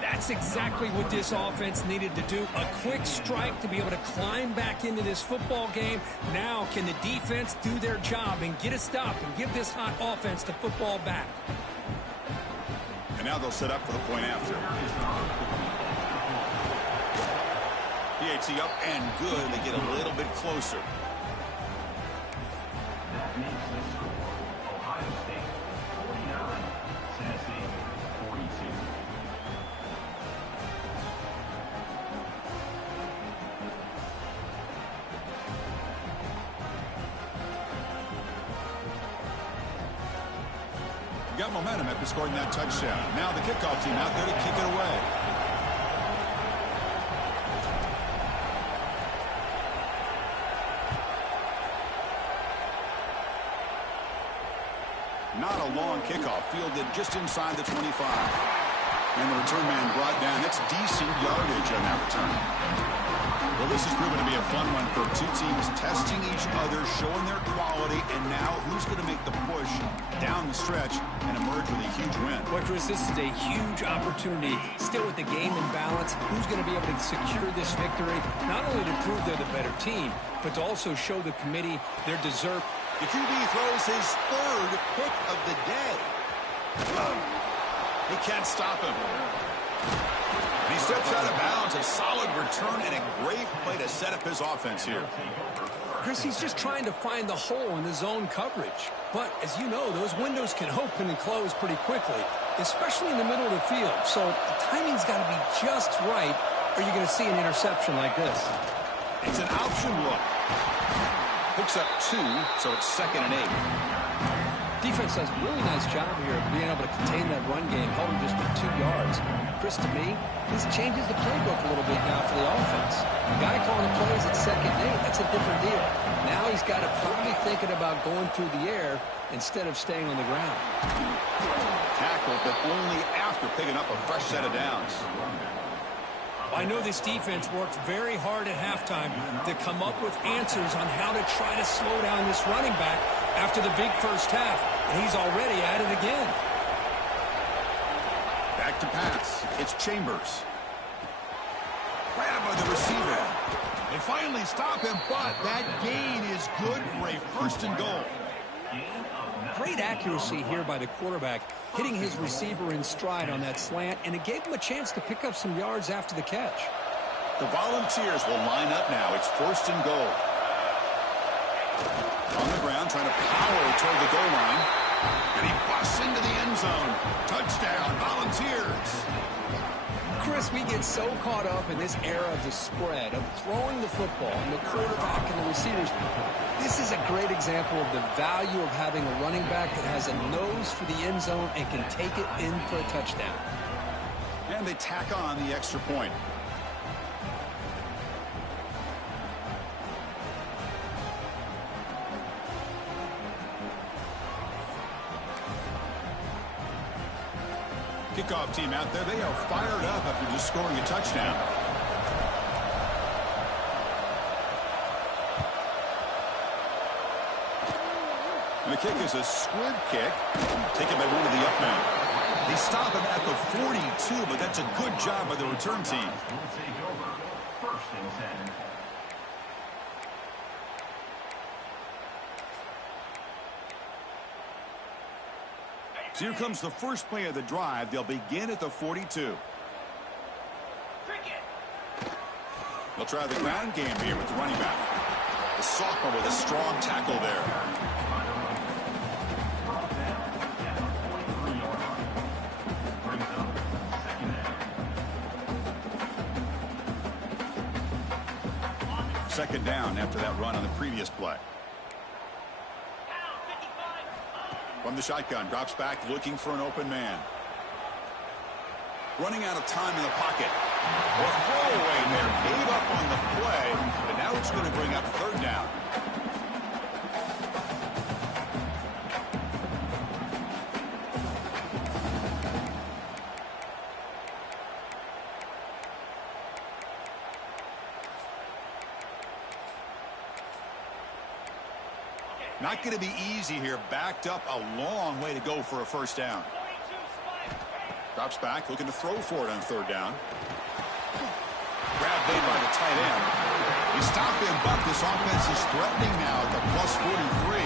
That's exactly what this offense needed to do. A quick strike to be able to climb back into this football game. Now can the defense do their job and get a stop and give this hot offense the football back? And now they'll set up for the point after. PHC up and good. They get a little bit closer. That makes the score Ohio State 49, Tennessee 42. Got momentum after scoring that touchdown. Now the kickoff team out there to kick it away. Not a long kickoff, fielded just inside the 25. And the return man brought down. That's decent yardage on that return. Well, this has proven to be a fun one for two teams testing each other, showing their quality, and now who's going to make the push down the stretch and emerge with a huge win. Well, Chris, this is a huge opportunity. Still with the game in balance, who's going to be able to secure this victory, not only to prove they're the better team, but to also show the committee their deserve. The QB throws his 3rd pick of the day. He can't stop him. And he steps out of bounds. A solid return and a great play to set up his offense here. Chris, he's just trying to find the hole in the zone coverage. But as you know, those windows can open and close pretty quickly, especially in the middle of the field. So the timing's got to be just right, are you going to see an interception like this? It's an option look. Hooks up 2, so it's 2nd and 8. Defense does a really nice job here of being able to contain that run game, holding just for 2 yards. Chris, to me, this changes the playbook a little bit now for the offense. The guy calling the plays at 2nd and 8, that's a different deal. Now he's got to probably thinking about going through the air instead of staying on the ground. Tackle, but only after picking up a fresh set of downs. I know this defense worked very hard at halftime to come up with answers on how to try to slow down this running back after the big first half, and he's already at it again. Back to pass. It's Chambers. Grabbed by the receiver. They finally stop him, but that gain is good for a 1st and goal. Great accuracy here by the quarterback, hitting his receiver in stride on that slant, and it gave him a chance to pick up some yards after the catch. The Volunteers will line up now. It's 1st and goal. On the ground, trying to power toward the goal line. And he busts into the end zone. Touchdown, Volunteers. Chris, we get so caught up in this era of the spread, of throwing the football, and the quarterback and the receivers. This is a great example of the value of having a running back that has a nose for the end zone and can take it in for a touchdown. And they tack on the extra point. Kickoff team out there, they are fired up after just scoring a touchdown. And the kick is a squib kick, taken by one of the up men. They stop him at the 42, but that's a good job by the return team. We'll take over 1st and 10. So here comes the first play of the drive. They'll begin at the 42. They'll try the ground game here with the running back. The sophomore with a strong tackle there. Second down after that run on the previous play. From the shotgun, drops back, looking for an open man. Running out of time in the pocket. A throwaway there, gave up on the play, but now it's going to bring up 3rd down. Not going to be easy here. Backed up a long way to go for a 1st down. Drops back, looking to throw for it on 3rd down. Grab made by the tight end. You stop him, but this offense is threatening now at the plus 43.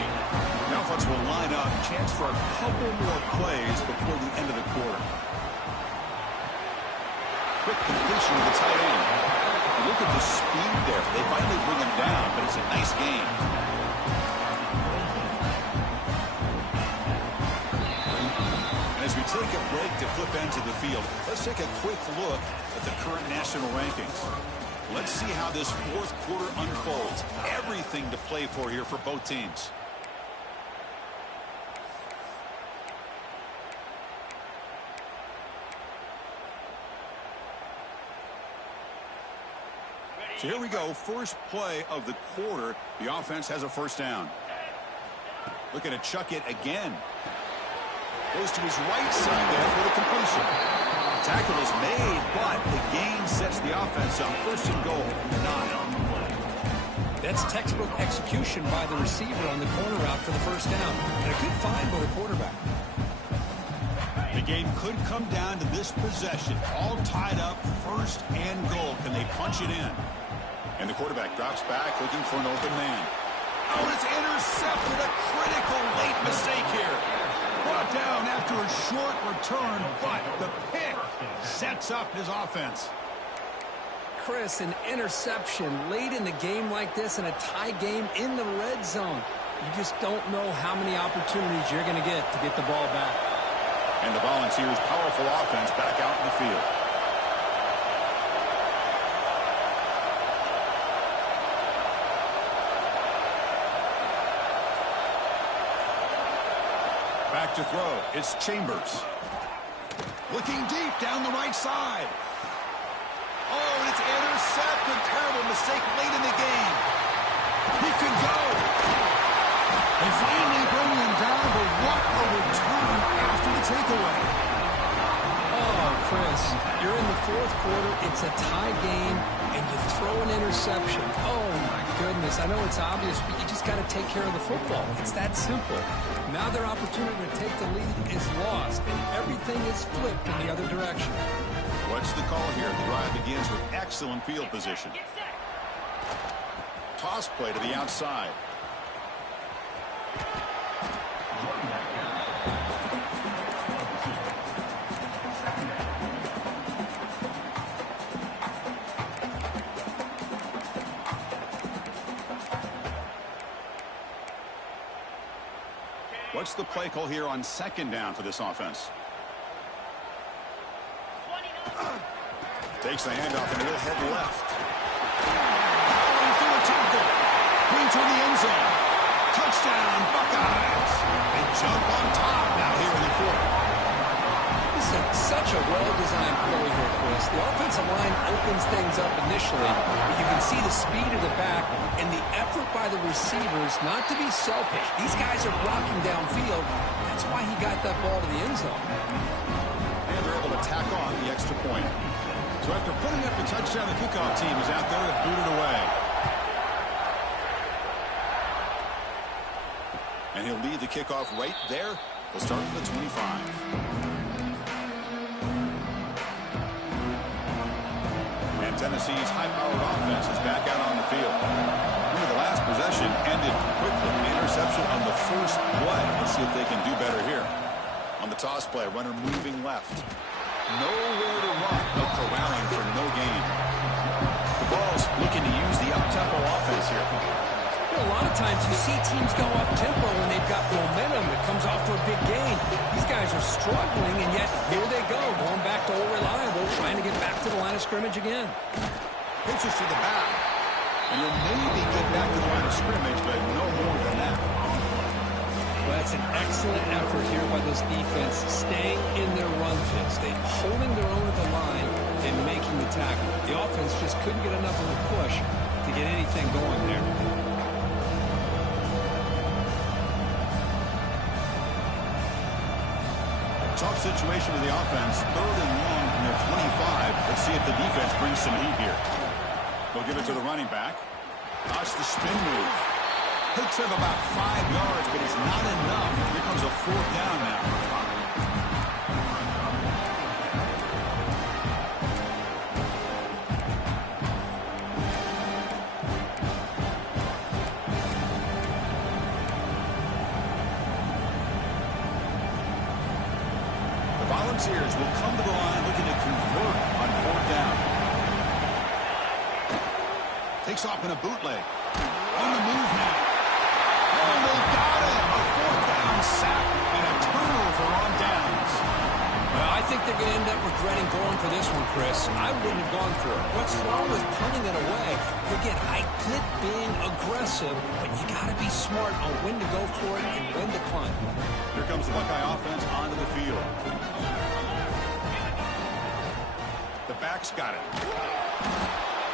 The offense will line up. Chance for a couple more plays before the end of the quarter. Quick completion of the tight end. Look at the speed there. They finally bring him down, but it's a nice game. As we take a break to flip ends of the field, let's take a quick look at the current national rankings. Let's see how this 4th quarter unfolds. Everything to play for here for both teams. So here we go. First play of the quarter. The offense has a 1st down. Looking to chuck it again. Goes to his right side there for the completion. Tackle is made, but the gain sets the offense on 1st and goal. 9. That's textbook execution by the receiver on the corner route for the 1st down. And a good find by the quarterback. The game could come down to this possession. All tied up, 1st and goal. Can they punch it in? And the quarterback drops back, looking for an open man. Oh, it's intercepted. A critical late mistake here. Brought down after a short return, but the pick sets up his offense. Chris, an interception late in the game like this in a tie game in the red zone. You just don't know how many opportunities you're going to get the ball back. And the Volunteers' powerful offense back out in the field. back to throw. It's Chambers. Looking deep down the right side. Oh, and it's intercepted. Terrible mistake late in the game. He could go. They finally bring him down, but what a return after the takeaway. Oh, Chris, you're in the fourth quarter. It's a tie game, and you throw an interception. Oh, my goodness. I know it's obvious, but you just got to take care of the football. It's that simple. Now their opportunity to take the lead is lost, and everything is flipped in the other direction. What's the call here? The drive begins with excellent field position. Toss play to the outside. What's the play call here on second down for this offense? Takes the handoff and he'll head left. Through a tackle. Green to the end zone. Touchdown, Buckeyes. They jump on top now here in the fourth. This is such a well-designed play here, Chris. The offensive line opens things up initially, but you can see the speed of the back and the effort by the receivers not to be selfish. These guys are blocking downfield. That's why he got that ball to the end zone. And they're able to tack on the extra point. So after putting up the touchdown, the kickoff team is out there to boot it away. And he'll lead the kickoff right there. They'll start at the 25. And Tennessee's high-powered offense is back out on the field. Remember, the last possession ended quickly. Interception on the first play. Let's see if they can do better here. On the toss play, runner moving left. Nowhere to run. No corralling for no gain. The Vols looking to use the up-tempo offense here. You know, a lot of times you see teams go up-tempo when they've got momentum that comes off to a big gain. These guys are struggling, and yet here they go, going back to old reliable, trying to get back to the line of scrimmage again. Pitches to the back. And he'll maybe get back to the line of scrimmage, but no more than that. Well, that's an excellent effort here by this defense, staying in their run fits. They holding their own at the line and making the tackle. The offense just couldn't get enough of a push to get anything going there. Tough situation with the offense. 3rd and long from their 25. Let's see if the defense brings some heat here. They'll give it to the running back. Watch the spin move. Picks up about 5 yards, but it's not enough. Here comes a 4th down now. The Volunteers will come to the line looking to convert on 4th down. Takes off in a bootleg. On the move now. Oh, they got him. A 4th down sack and a turnover on downs. Well, I think they're going to end up regretting going for this one, Chris. I wouldn't have gone for it. What's wrong with punting it away? Again, I get being aggressive, but you got to be smart on when to go for it and when to punt. Here comes the Buckeye offense onto the field. The back's got it.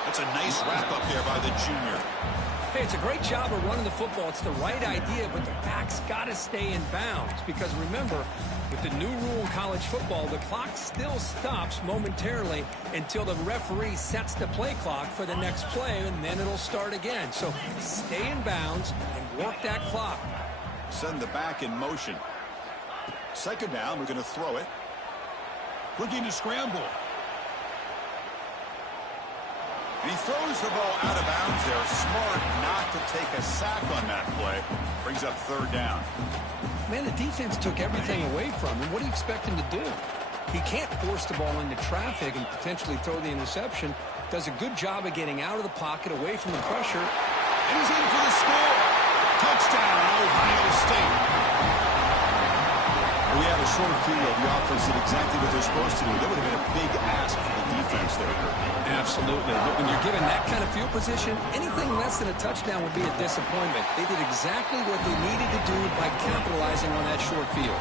That's a nice wrap up there by the junior. Hey, it's a great job of running the football. It's the right idea, but the back's got to stay in bounds. Because remember, with the new rule in college football, the clock still stops momentarily until the referee sets the play clock for the next play, and then it'll start again. So stay in bounds and work that clock. Send the back in motion. 2nd down, we're going to throw it. Looking to scramble. And he throws the ball out of bounds there. Smart not to take a sack on that play. Brings up 3rd down. Man, the defense took everything away from him. What do you expect him to do? He can't force the ball into traffic and potentially throw the interception. Does a good job of getting out of the pocket, away from the pressure. And he's in for the score. Touchdown, Ohio State. We had a short field. The offense did exactly what they're supposed to do. That would have been a big ask for the defense there. Absolutely. But when you're given that kind of field position, anything less than a touchdown would be a disappointment. They did exactly what they needed to do by capitalizing on that short field.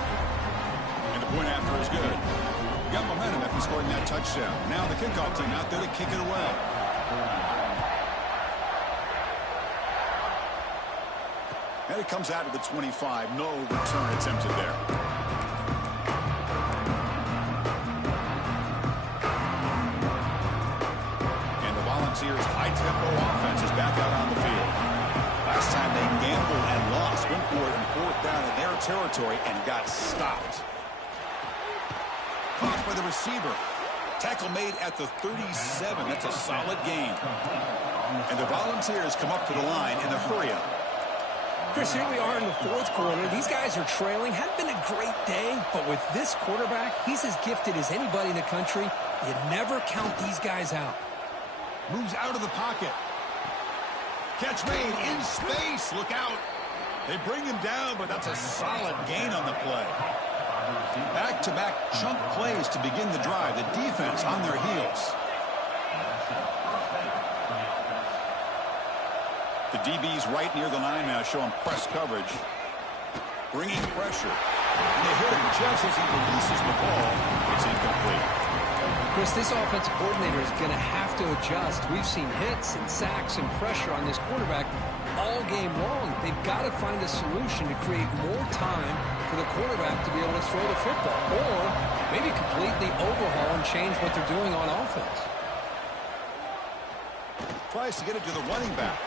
for his good. Got momentum after scoring that touchdown. Now the kickoff team out there to kick it away. And it comes out to the 25. No return attempted there. And the Volunteers' high-tempo offense is back out on the field. Last time they gambled and lost. Went for it in fourth down in their territory and got stopped. Caught by the receiver. Tackle made at the 37. That's a solid gain. And the Volunteers come up to the line in a hurry-up. Chris, here we are in the fourth quarter. These guys are trailing. Hadn't been a great day, but with this quarterback, he's as gifted as anybody in the country. You never count these guys out. Moves out of the pocket. Catch made in space. Look out. They bring him down, but that's a solid gain on the play. Back-to-back chunk plays to begin the drive. The defense on their heels. The DB's right near the line now, showing press coverage. Bringing pressure. And they hit him just as he releases the ball. It's incomplete. Chris, this offensive coordinator is going to have to adjust. We've seen hits and sacks and pressure on this quarterback all game long. They've got to find a solution to create more time for the quarterback to be able to throw the football, or maybe completely overhaul and change what they're doing on offense. Tries to get it to the running back.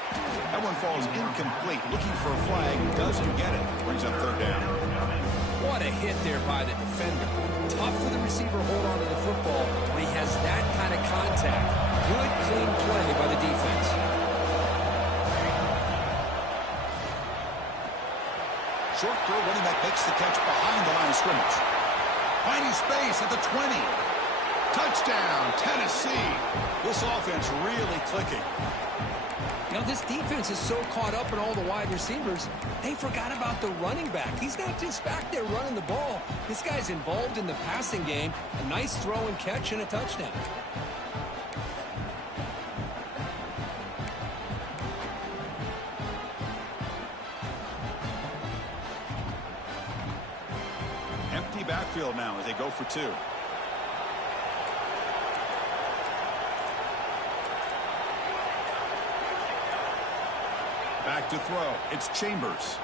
That one falls incomplete. Looking for a flag. Doesn't get it. Brings up third down. What a hit there by the defender. Tough for the receiver to hold on to the football when he has that kind of contact. Good, clean play by the defense. Short throw. Running back makes the catch behind the line of scrimmage. Finding space at the 20. Touchdown, Tennessee. This offense really clicking. You know, this defense is so caught up in all the wide receivers, they forgot about the running back. He's not just back there running the ball. This guy's involved in the passing game. A nice throw and catch and a touchdown. Empty backfield now as they go for two. Back to throw. It's Chambers.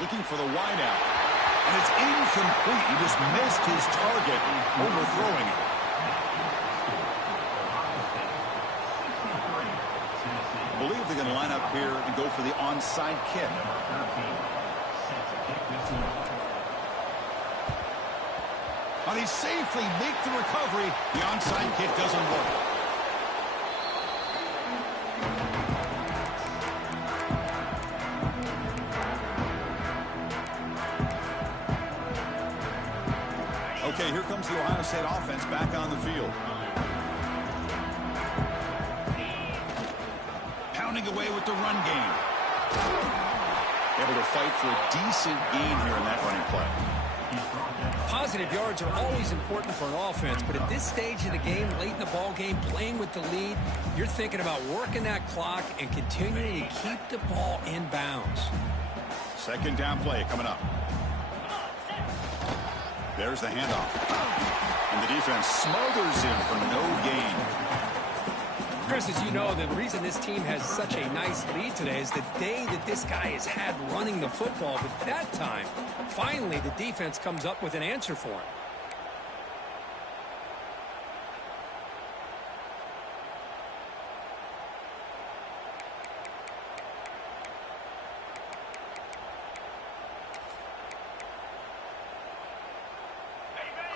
Looking for the wideout. And it's incomplete. He just missed his target, overthrowing it. I believe they're going to line up here and go for the onside kick. But he safely makes the recovery. The onside kick doesn't work. Okay, here comes the Ohio State offense back on the field. Pounding away with the run game. Able to fight for a decent gain here in that running play. Positive yards are always important for an offense, but at this stage of the game, late in the ball game, playing with the lead, you're thinking about working that clock and continuing to keep the ball in bounds. Second down play coming up. There's the handoff. And the defense smothers him for no gain. Chris, as you know, the reason this team has such a nice lead today is the day that this guy has had running the football. But that time, finally, the defense comes up with an answer for him.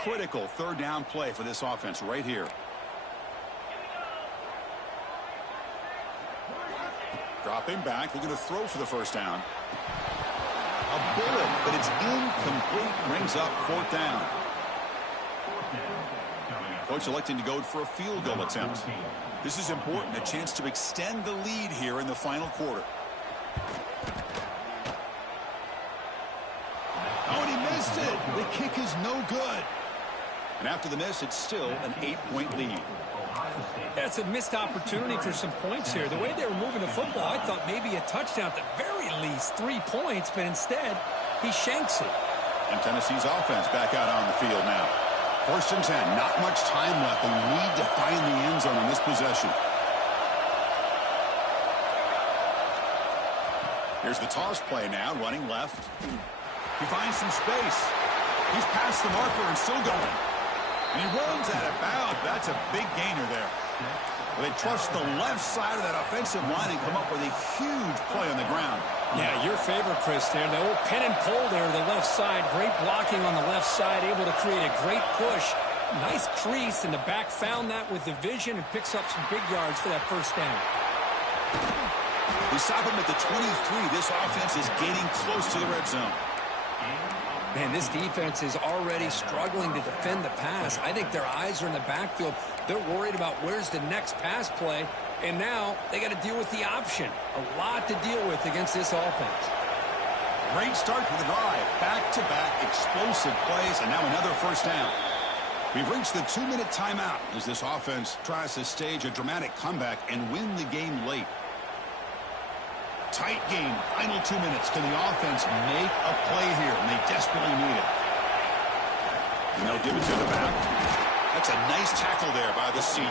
Critical third down play for this offense right here. Dropping back, looking to throw for the first down. A bullet, but it's incomplete. Brings up fourth down. Coach electing to go for a field goal attempt. This is important, a chance to extend the lead here in the final quarter. Oh, and he missed it. The kick is no good. And after the miss, it's still an 8-point lead. That's a missed opportunity for some points here. The way they were moving the football, I thought maybe a touchdown, at the very least 3 points, but instead, he shanks it. And Tennessee's offense back out on the field now. First and 10, not much time left. They need to find the end zone in this possession. Here's the toss play now, running left. He finds some space. He's past the marker and still going. And he runs out of bounds. That's a big gainer there. They trust the left side of that offensive line and come up with a huge play on the ground. Yeah, your favorite, Chris, there. The old pin and pull there to the left side. Great blocking on the left side, able to create a great push. Nice crease, and the back found that with the vision and picks up some big yards for that first down. We stop him at the 23. This offense is getting close to the red zone. Man, this defense is already struggling to defend the pass. I think their eyes are in the backfield. They're worried about where's the next pass play, and now they got to deal with the option. A lot to deal with against this offense. Great start to the drive. Back-to-back explosive plays, and now another first down. We've reached the 2-minute timeout as this offense tries to stage a dramatic comeback and win the game late. Tight game, final 2 minutes. Can the offense make a play here? And they desperately need it. And they'll give it to the back. That's a nice tackle there by the senior.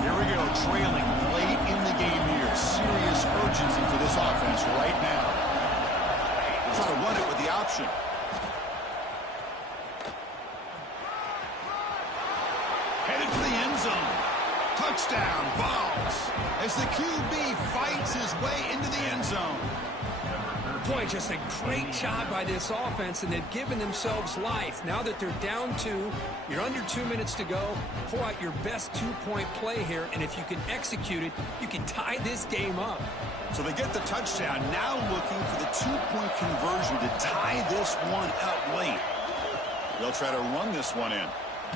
Here we go, trailing late in the game here. Serious urgency for this offense right now. They'll try to run it with the option. Headed for the end zone. Touchdown, Vols. As the QB fights his way into the end zone. Boy, just a great job by this offense, and they've given themselves life. Now that they're down 2, you're under 2 minutes to go. Pull out your best 2-point play here, and if you can execute it, you can tie this game up. So they get the touchdown, now looking for the 2-point conversion to tie this one up late. They'll try to run this one in.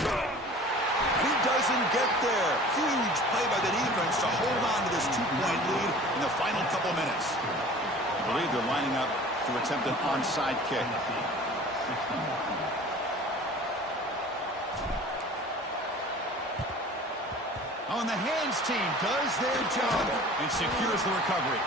He doesn't get there. Huge play by the defense to hold on to this 2-point lead in the final couple minutes. I believe they're lining up to attempt an onside kick. Oh, and the hands team does their job and secures the recovery.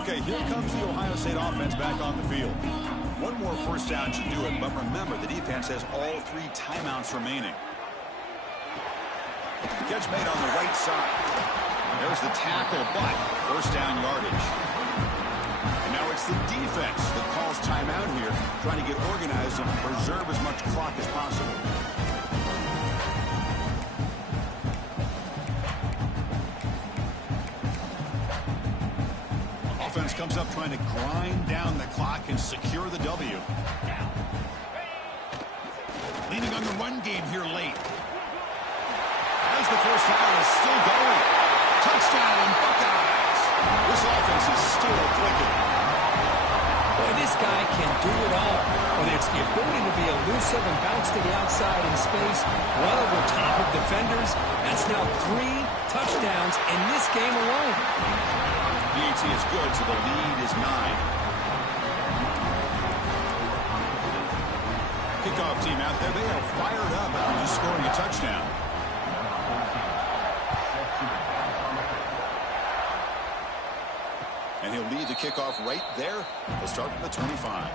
Okay, here comes the Ohio State offense back on the field. One more first down should do it, but remember, the defense has all 3 timeouts remaining. Catch made on the right side. There's the tackle, but first down yardage. And now it's the defense that calls timeout here, trying to get organized and preserve as much clock as possible. Offense comes up trying to grind down the clock and secure the W. Leaning on the run game here late. As the first down is still going. Touchdown, Buckeyes. This offense is still clicking. Boy, this guy can do it all. Whether it's the ability to be elusive and bounce to the outside in space, well over top of defenders. That's now 3 touchdowns in this game alone. PAT is good, so the lead is 9. Kickoff team out there, they are fired up after just scoring a touchdown. And he'll lead the kickoff right there. He'll start from the 25.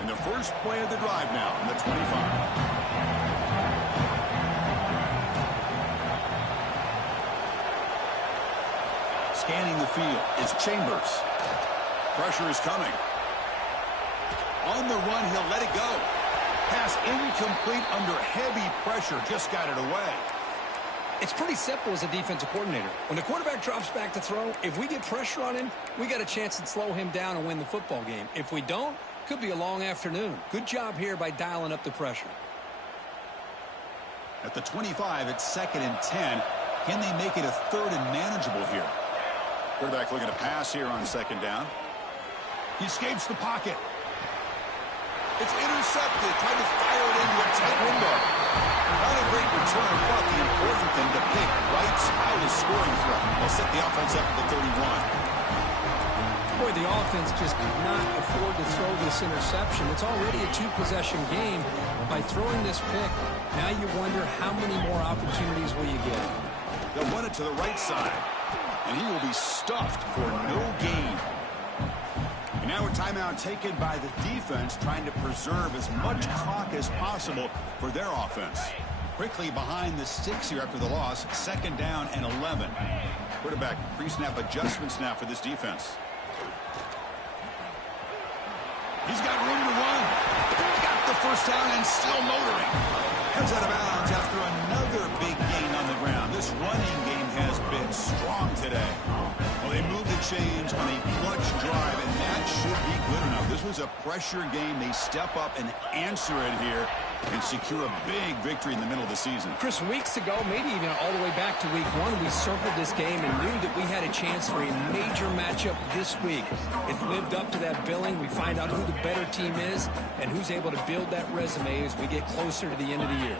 And the first play of the drive now from the 25. Scanning the field is Chambers. Pressure is coming. On the run, he'll let it go. Pass incomplete under heavy pressure. Just got it away. It's pretty simple as a defensive coordinator. When the quarterback drops back to throw, if we get pressure on him, we got a chance to slow him down and win the football game. If we don't, could be a long afternoon. Good job here by dialing up the pressure. At the 25, it's 2nd and 10. Can they make it a 3rd and manageable here? Quarterback looking to pass here on 2nd down. He escapes the pocket. It's intercepted. Tried to fire it into a tight window. Not a great return, but the important thing to pick right out of scoring threat. They'll set the offense up at the 31. Boy, the offense just could not afford to throw this interception. It's already a two-possession game. By throwing this pick, now you wonder how many more opportunities will you get. They'll run it to the right side, and he will be stuffed for no gain. And now a timeout taken by the defense, trying to preserve as much clock as possible for their offense. Quickly behind the sticks here after the loss, 2nd down and 11. Quarterback pre-snap adjustments now for this defense. He's got room to run. Got the first down and still motoring. Heads out of bounds after another big gain on the ground. This running game has been strong today. Well, they moved the chains on a clutch drive, and that should be good enough. This was a pressure game. They step up and answer it here and secure a big victory in the middle of the season. Chris, weeks ago, maybe even all the way back to week 1, we circled this game and knew that we had a chance for a major matchup this week. It lived up to that billing. We find out who the better team is and who's able to build that resume as we get closer to the end of the year.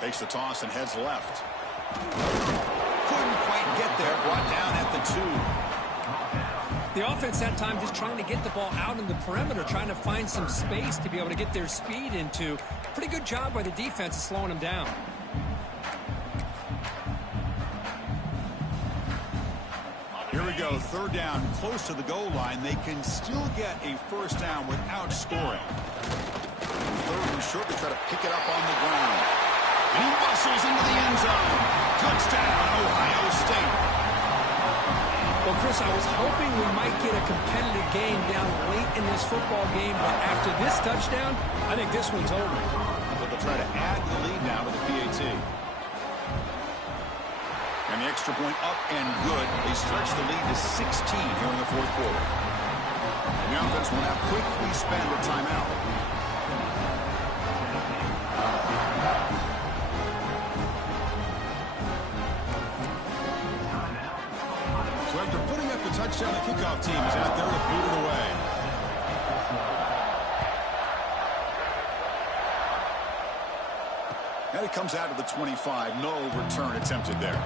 Takes the toss and heads left. Couldn't quite get there. Brought down at the 2. The offense that time just trying to get the ball out in the perimeter, trying to find some space to be able to get their speed into. Pretty good job by the defense of slowing them down. Here we go, 3rd down, close to the goal line. They can still get a first down without scoring. 3rd and short to try to pick it up on the ground. And he bustles into the end zone. Touchdown, Ohio State. Well, Chris, I was hoping we might get a competitive game down late in this football game, but after this touchdown, I think this one's over. But they'll try to add the lead now with the PAT. And the extra point up and good. They stretch the lead to 16 here in the 4th quarter. And the offense will now quickly spend a timeout. So after putting up the touchdown, the kickoff team is out there to boot it away. And it comes out to the 25. No return attempted there.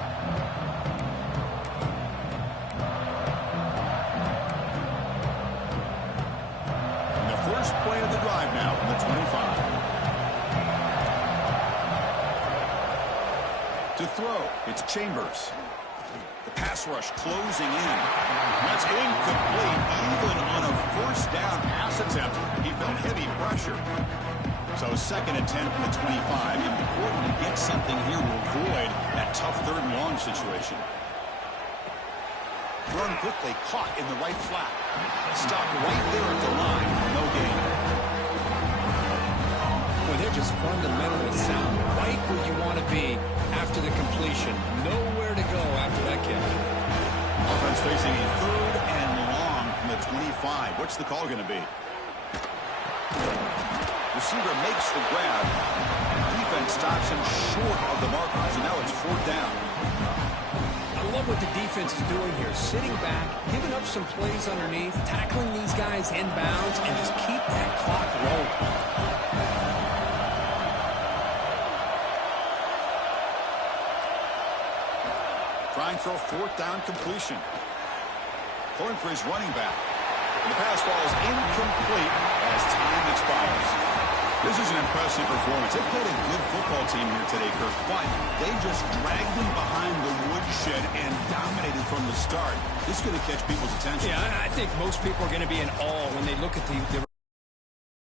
And the first play of the drive now from the 25. To throw, it's Chambers. The pass rush closing in. That's incomplete. Even on a first down pass attempt, he felt heavy pressure. So 2nd and 10 from the 25. Important to get something here to avoid that tough 3rd and long situation. Run quickly, caught in the right flat. Stopped right there at the line. No gain. Well, they're just fundamentally sound. Right where you want to be after the completion. Nowhere to go after that kick. Offense facing a 3rd and long from the 25. What's the call going to be? Receiver makes the grab. Defense stops him short of the markers, and now it's 4th down. I love what the defense is doing here. Sitting back, giving up some plays underneath, tackling these guys inbounds, and just keep that clock rolling. Trying for a 4th down completion. Going for his running back. And the pass falls incomplete as time expires. This is an impressive performance. They played a good football team here today, Kirk, but they just dragged them behind the woodshed and dominated from the start. This is going to catch people's attention. Yeah, I think most people are going to be in awe when they look at the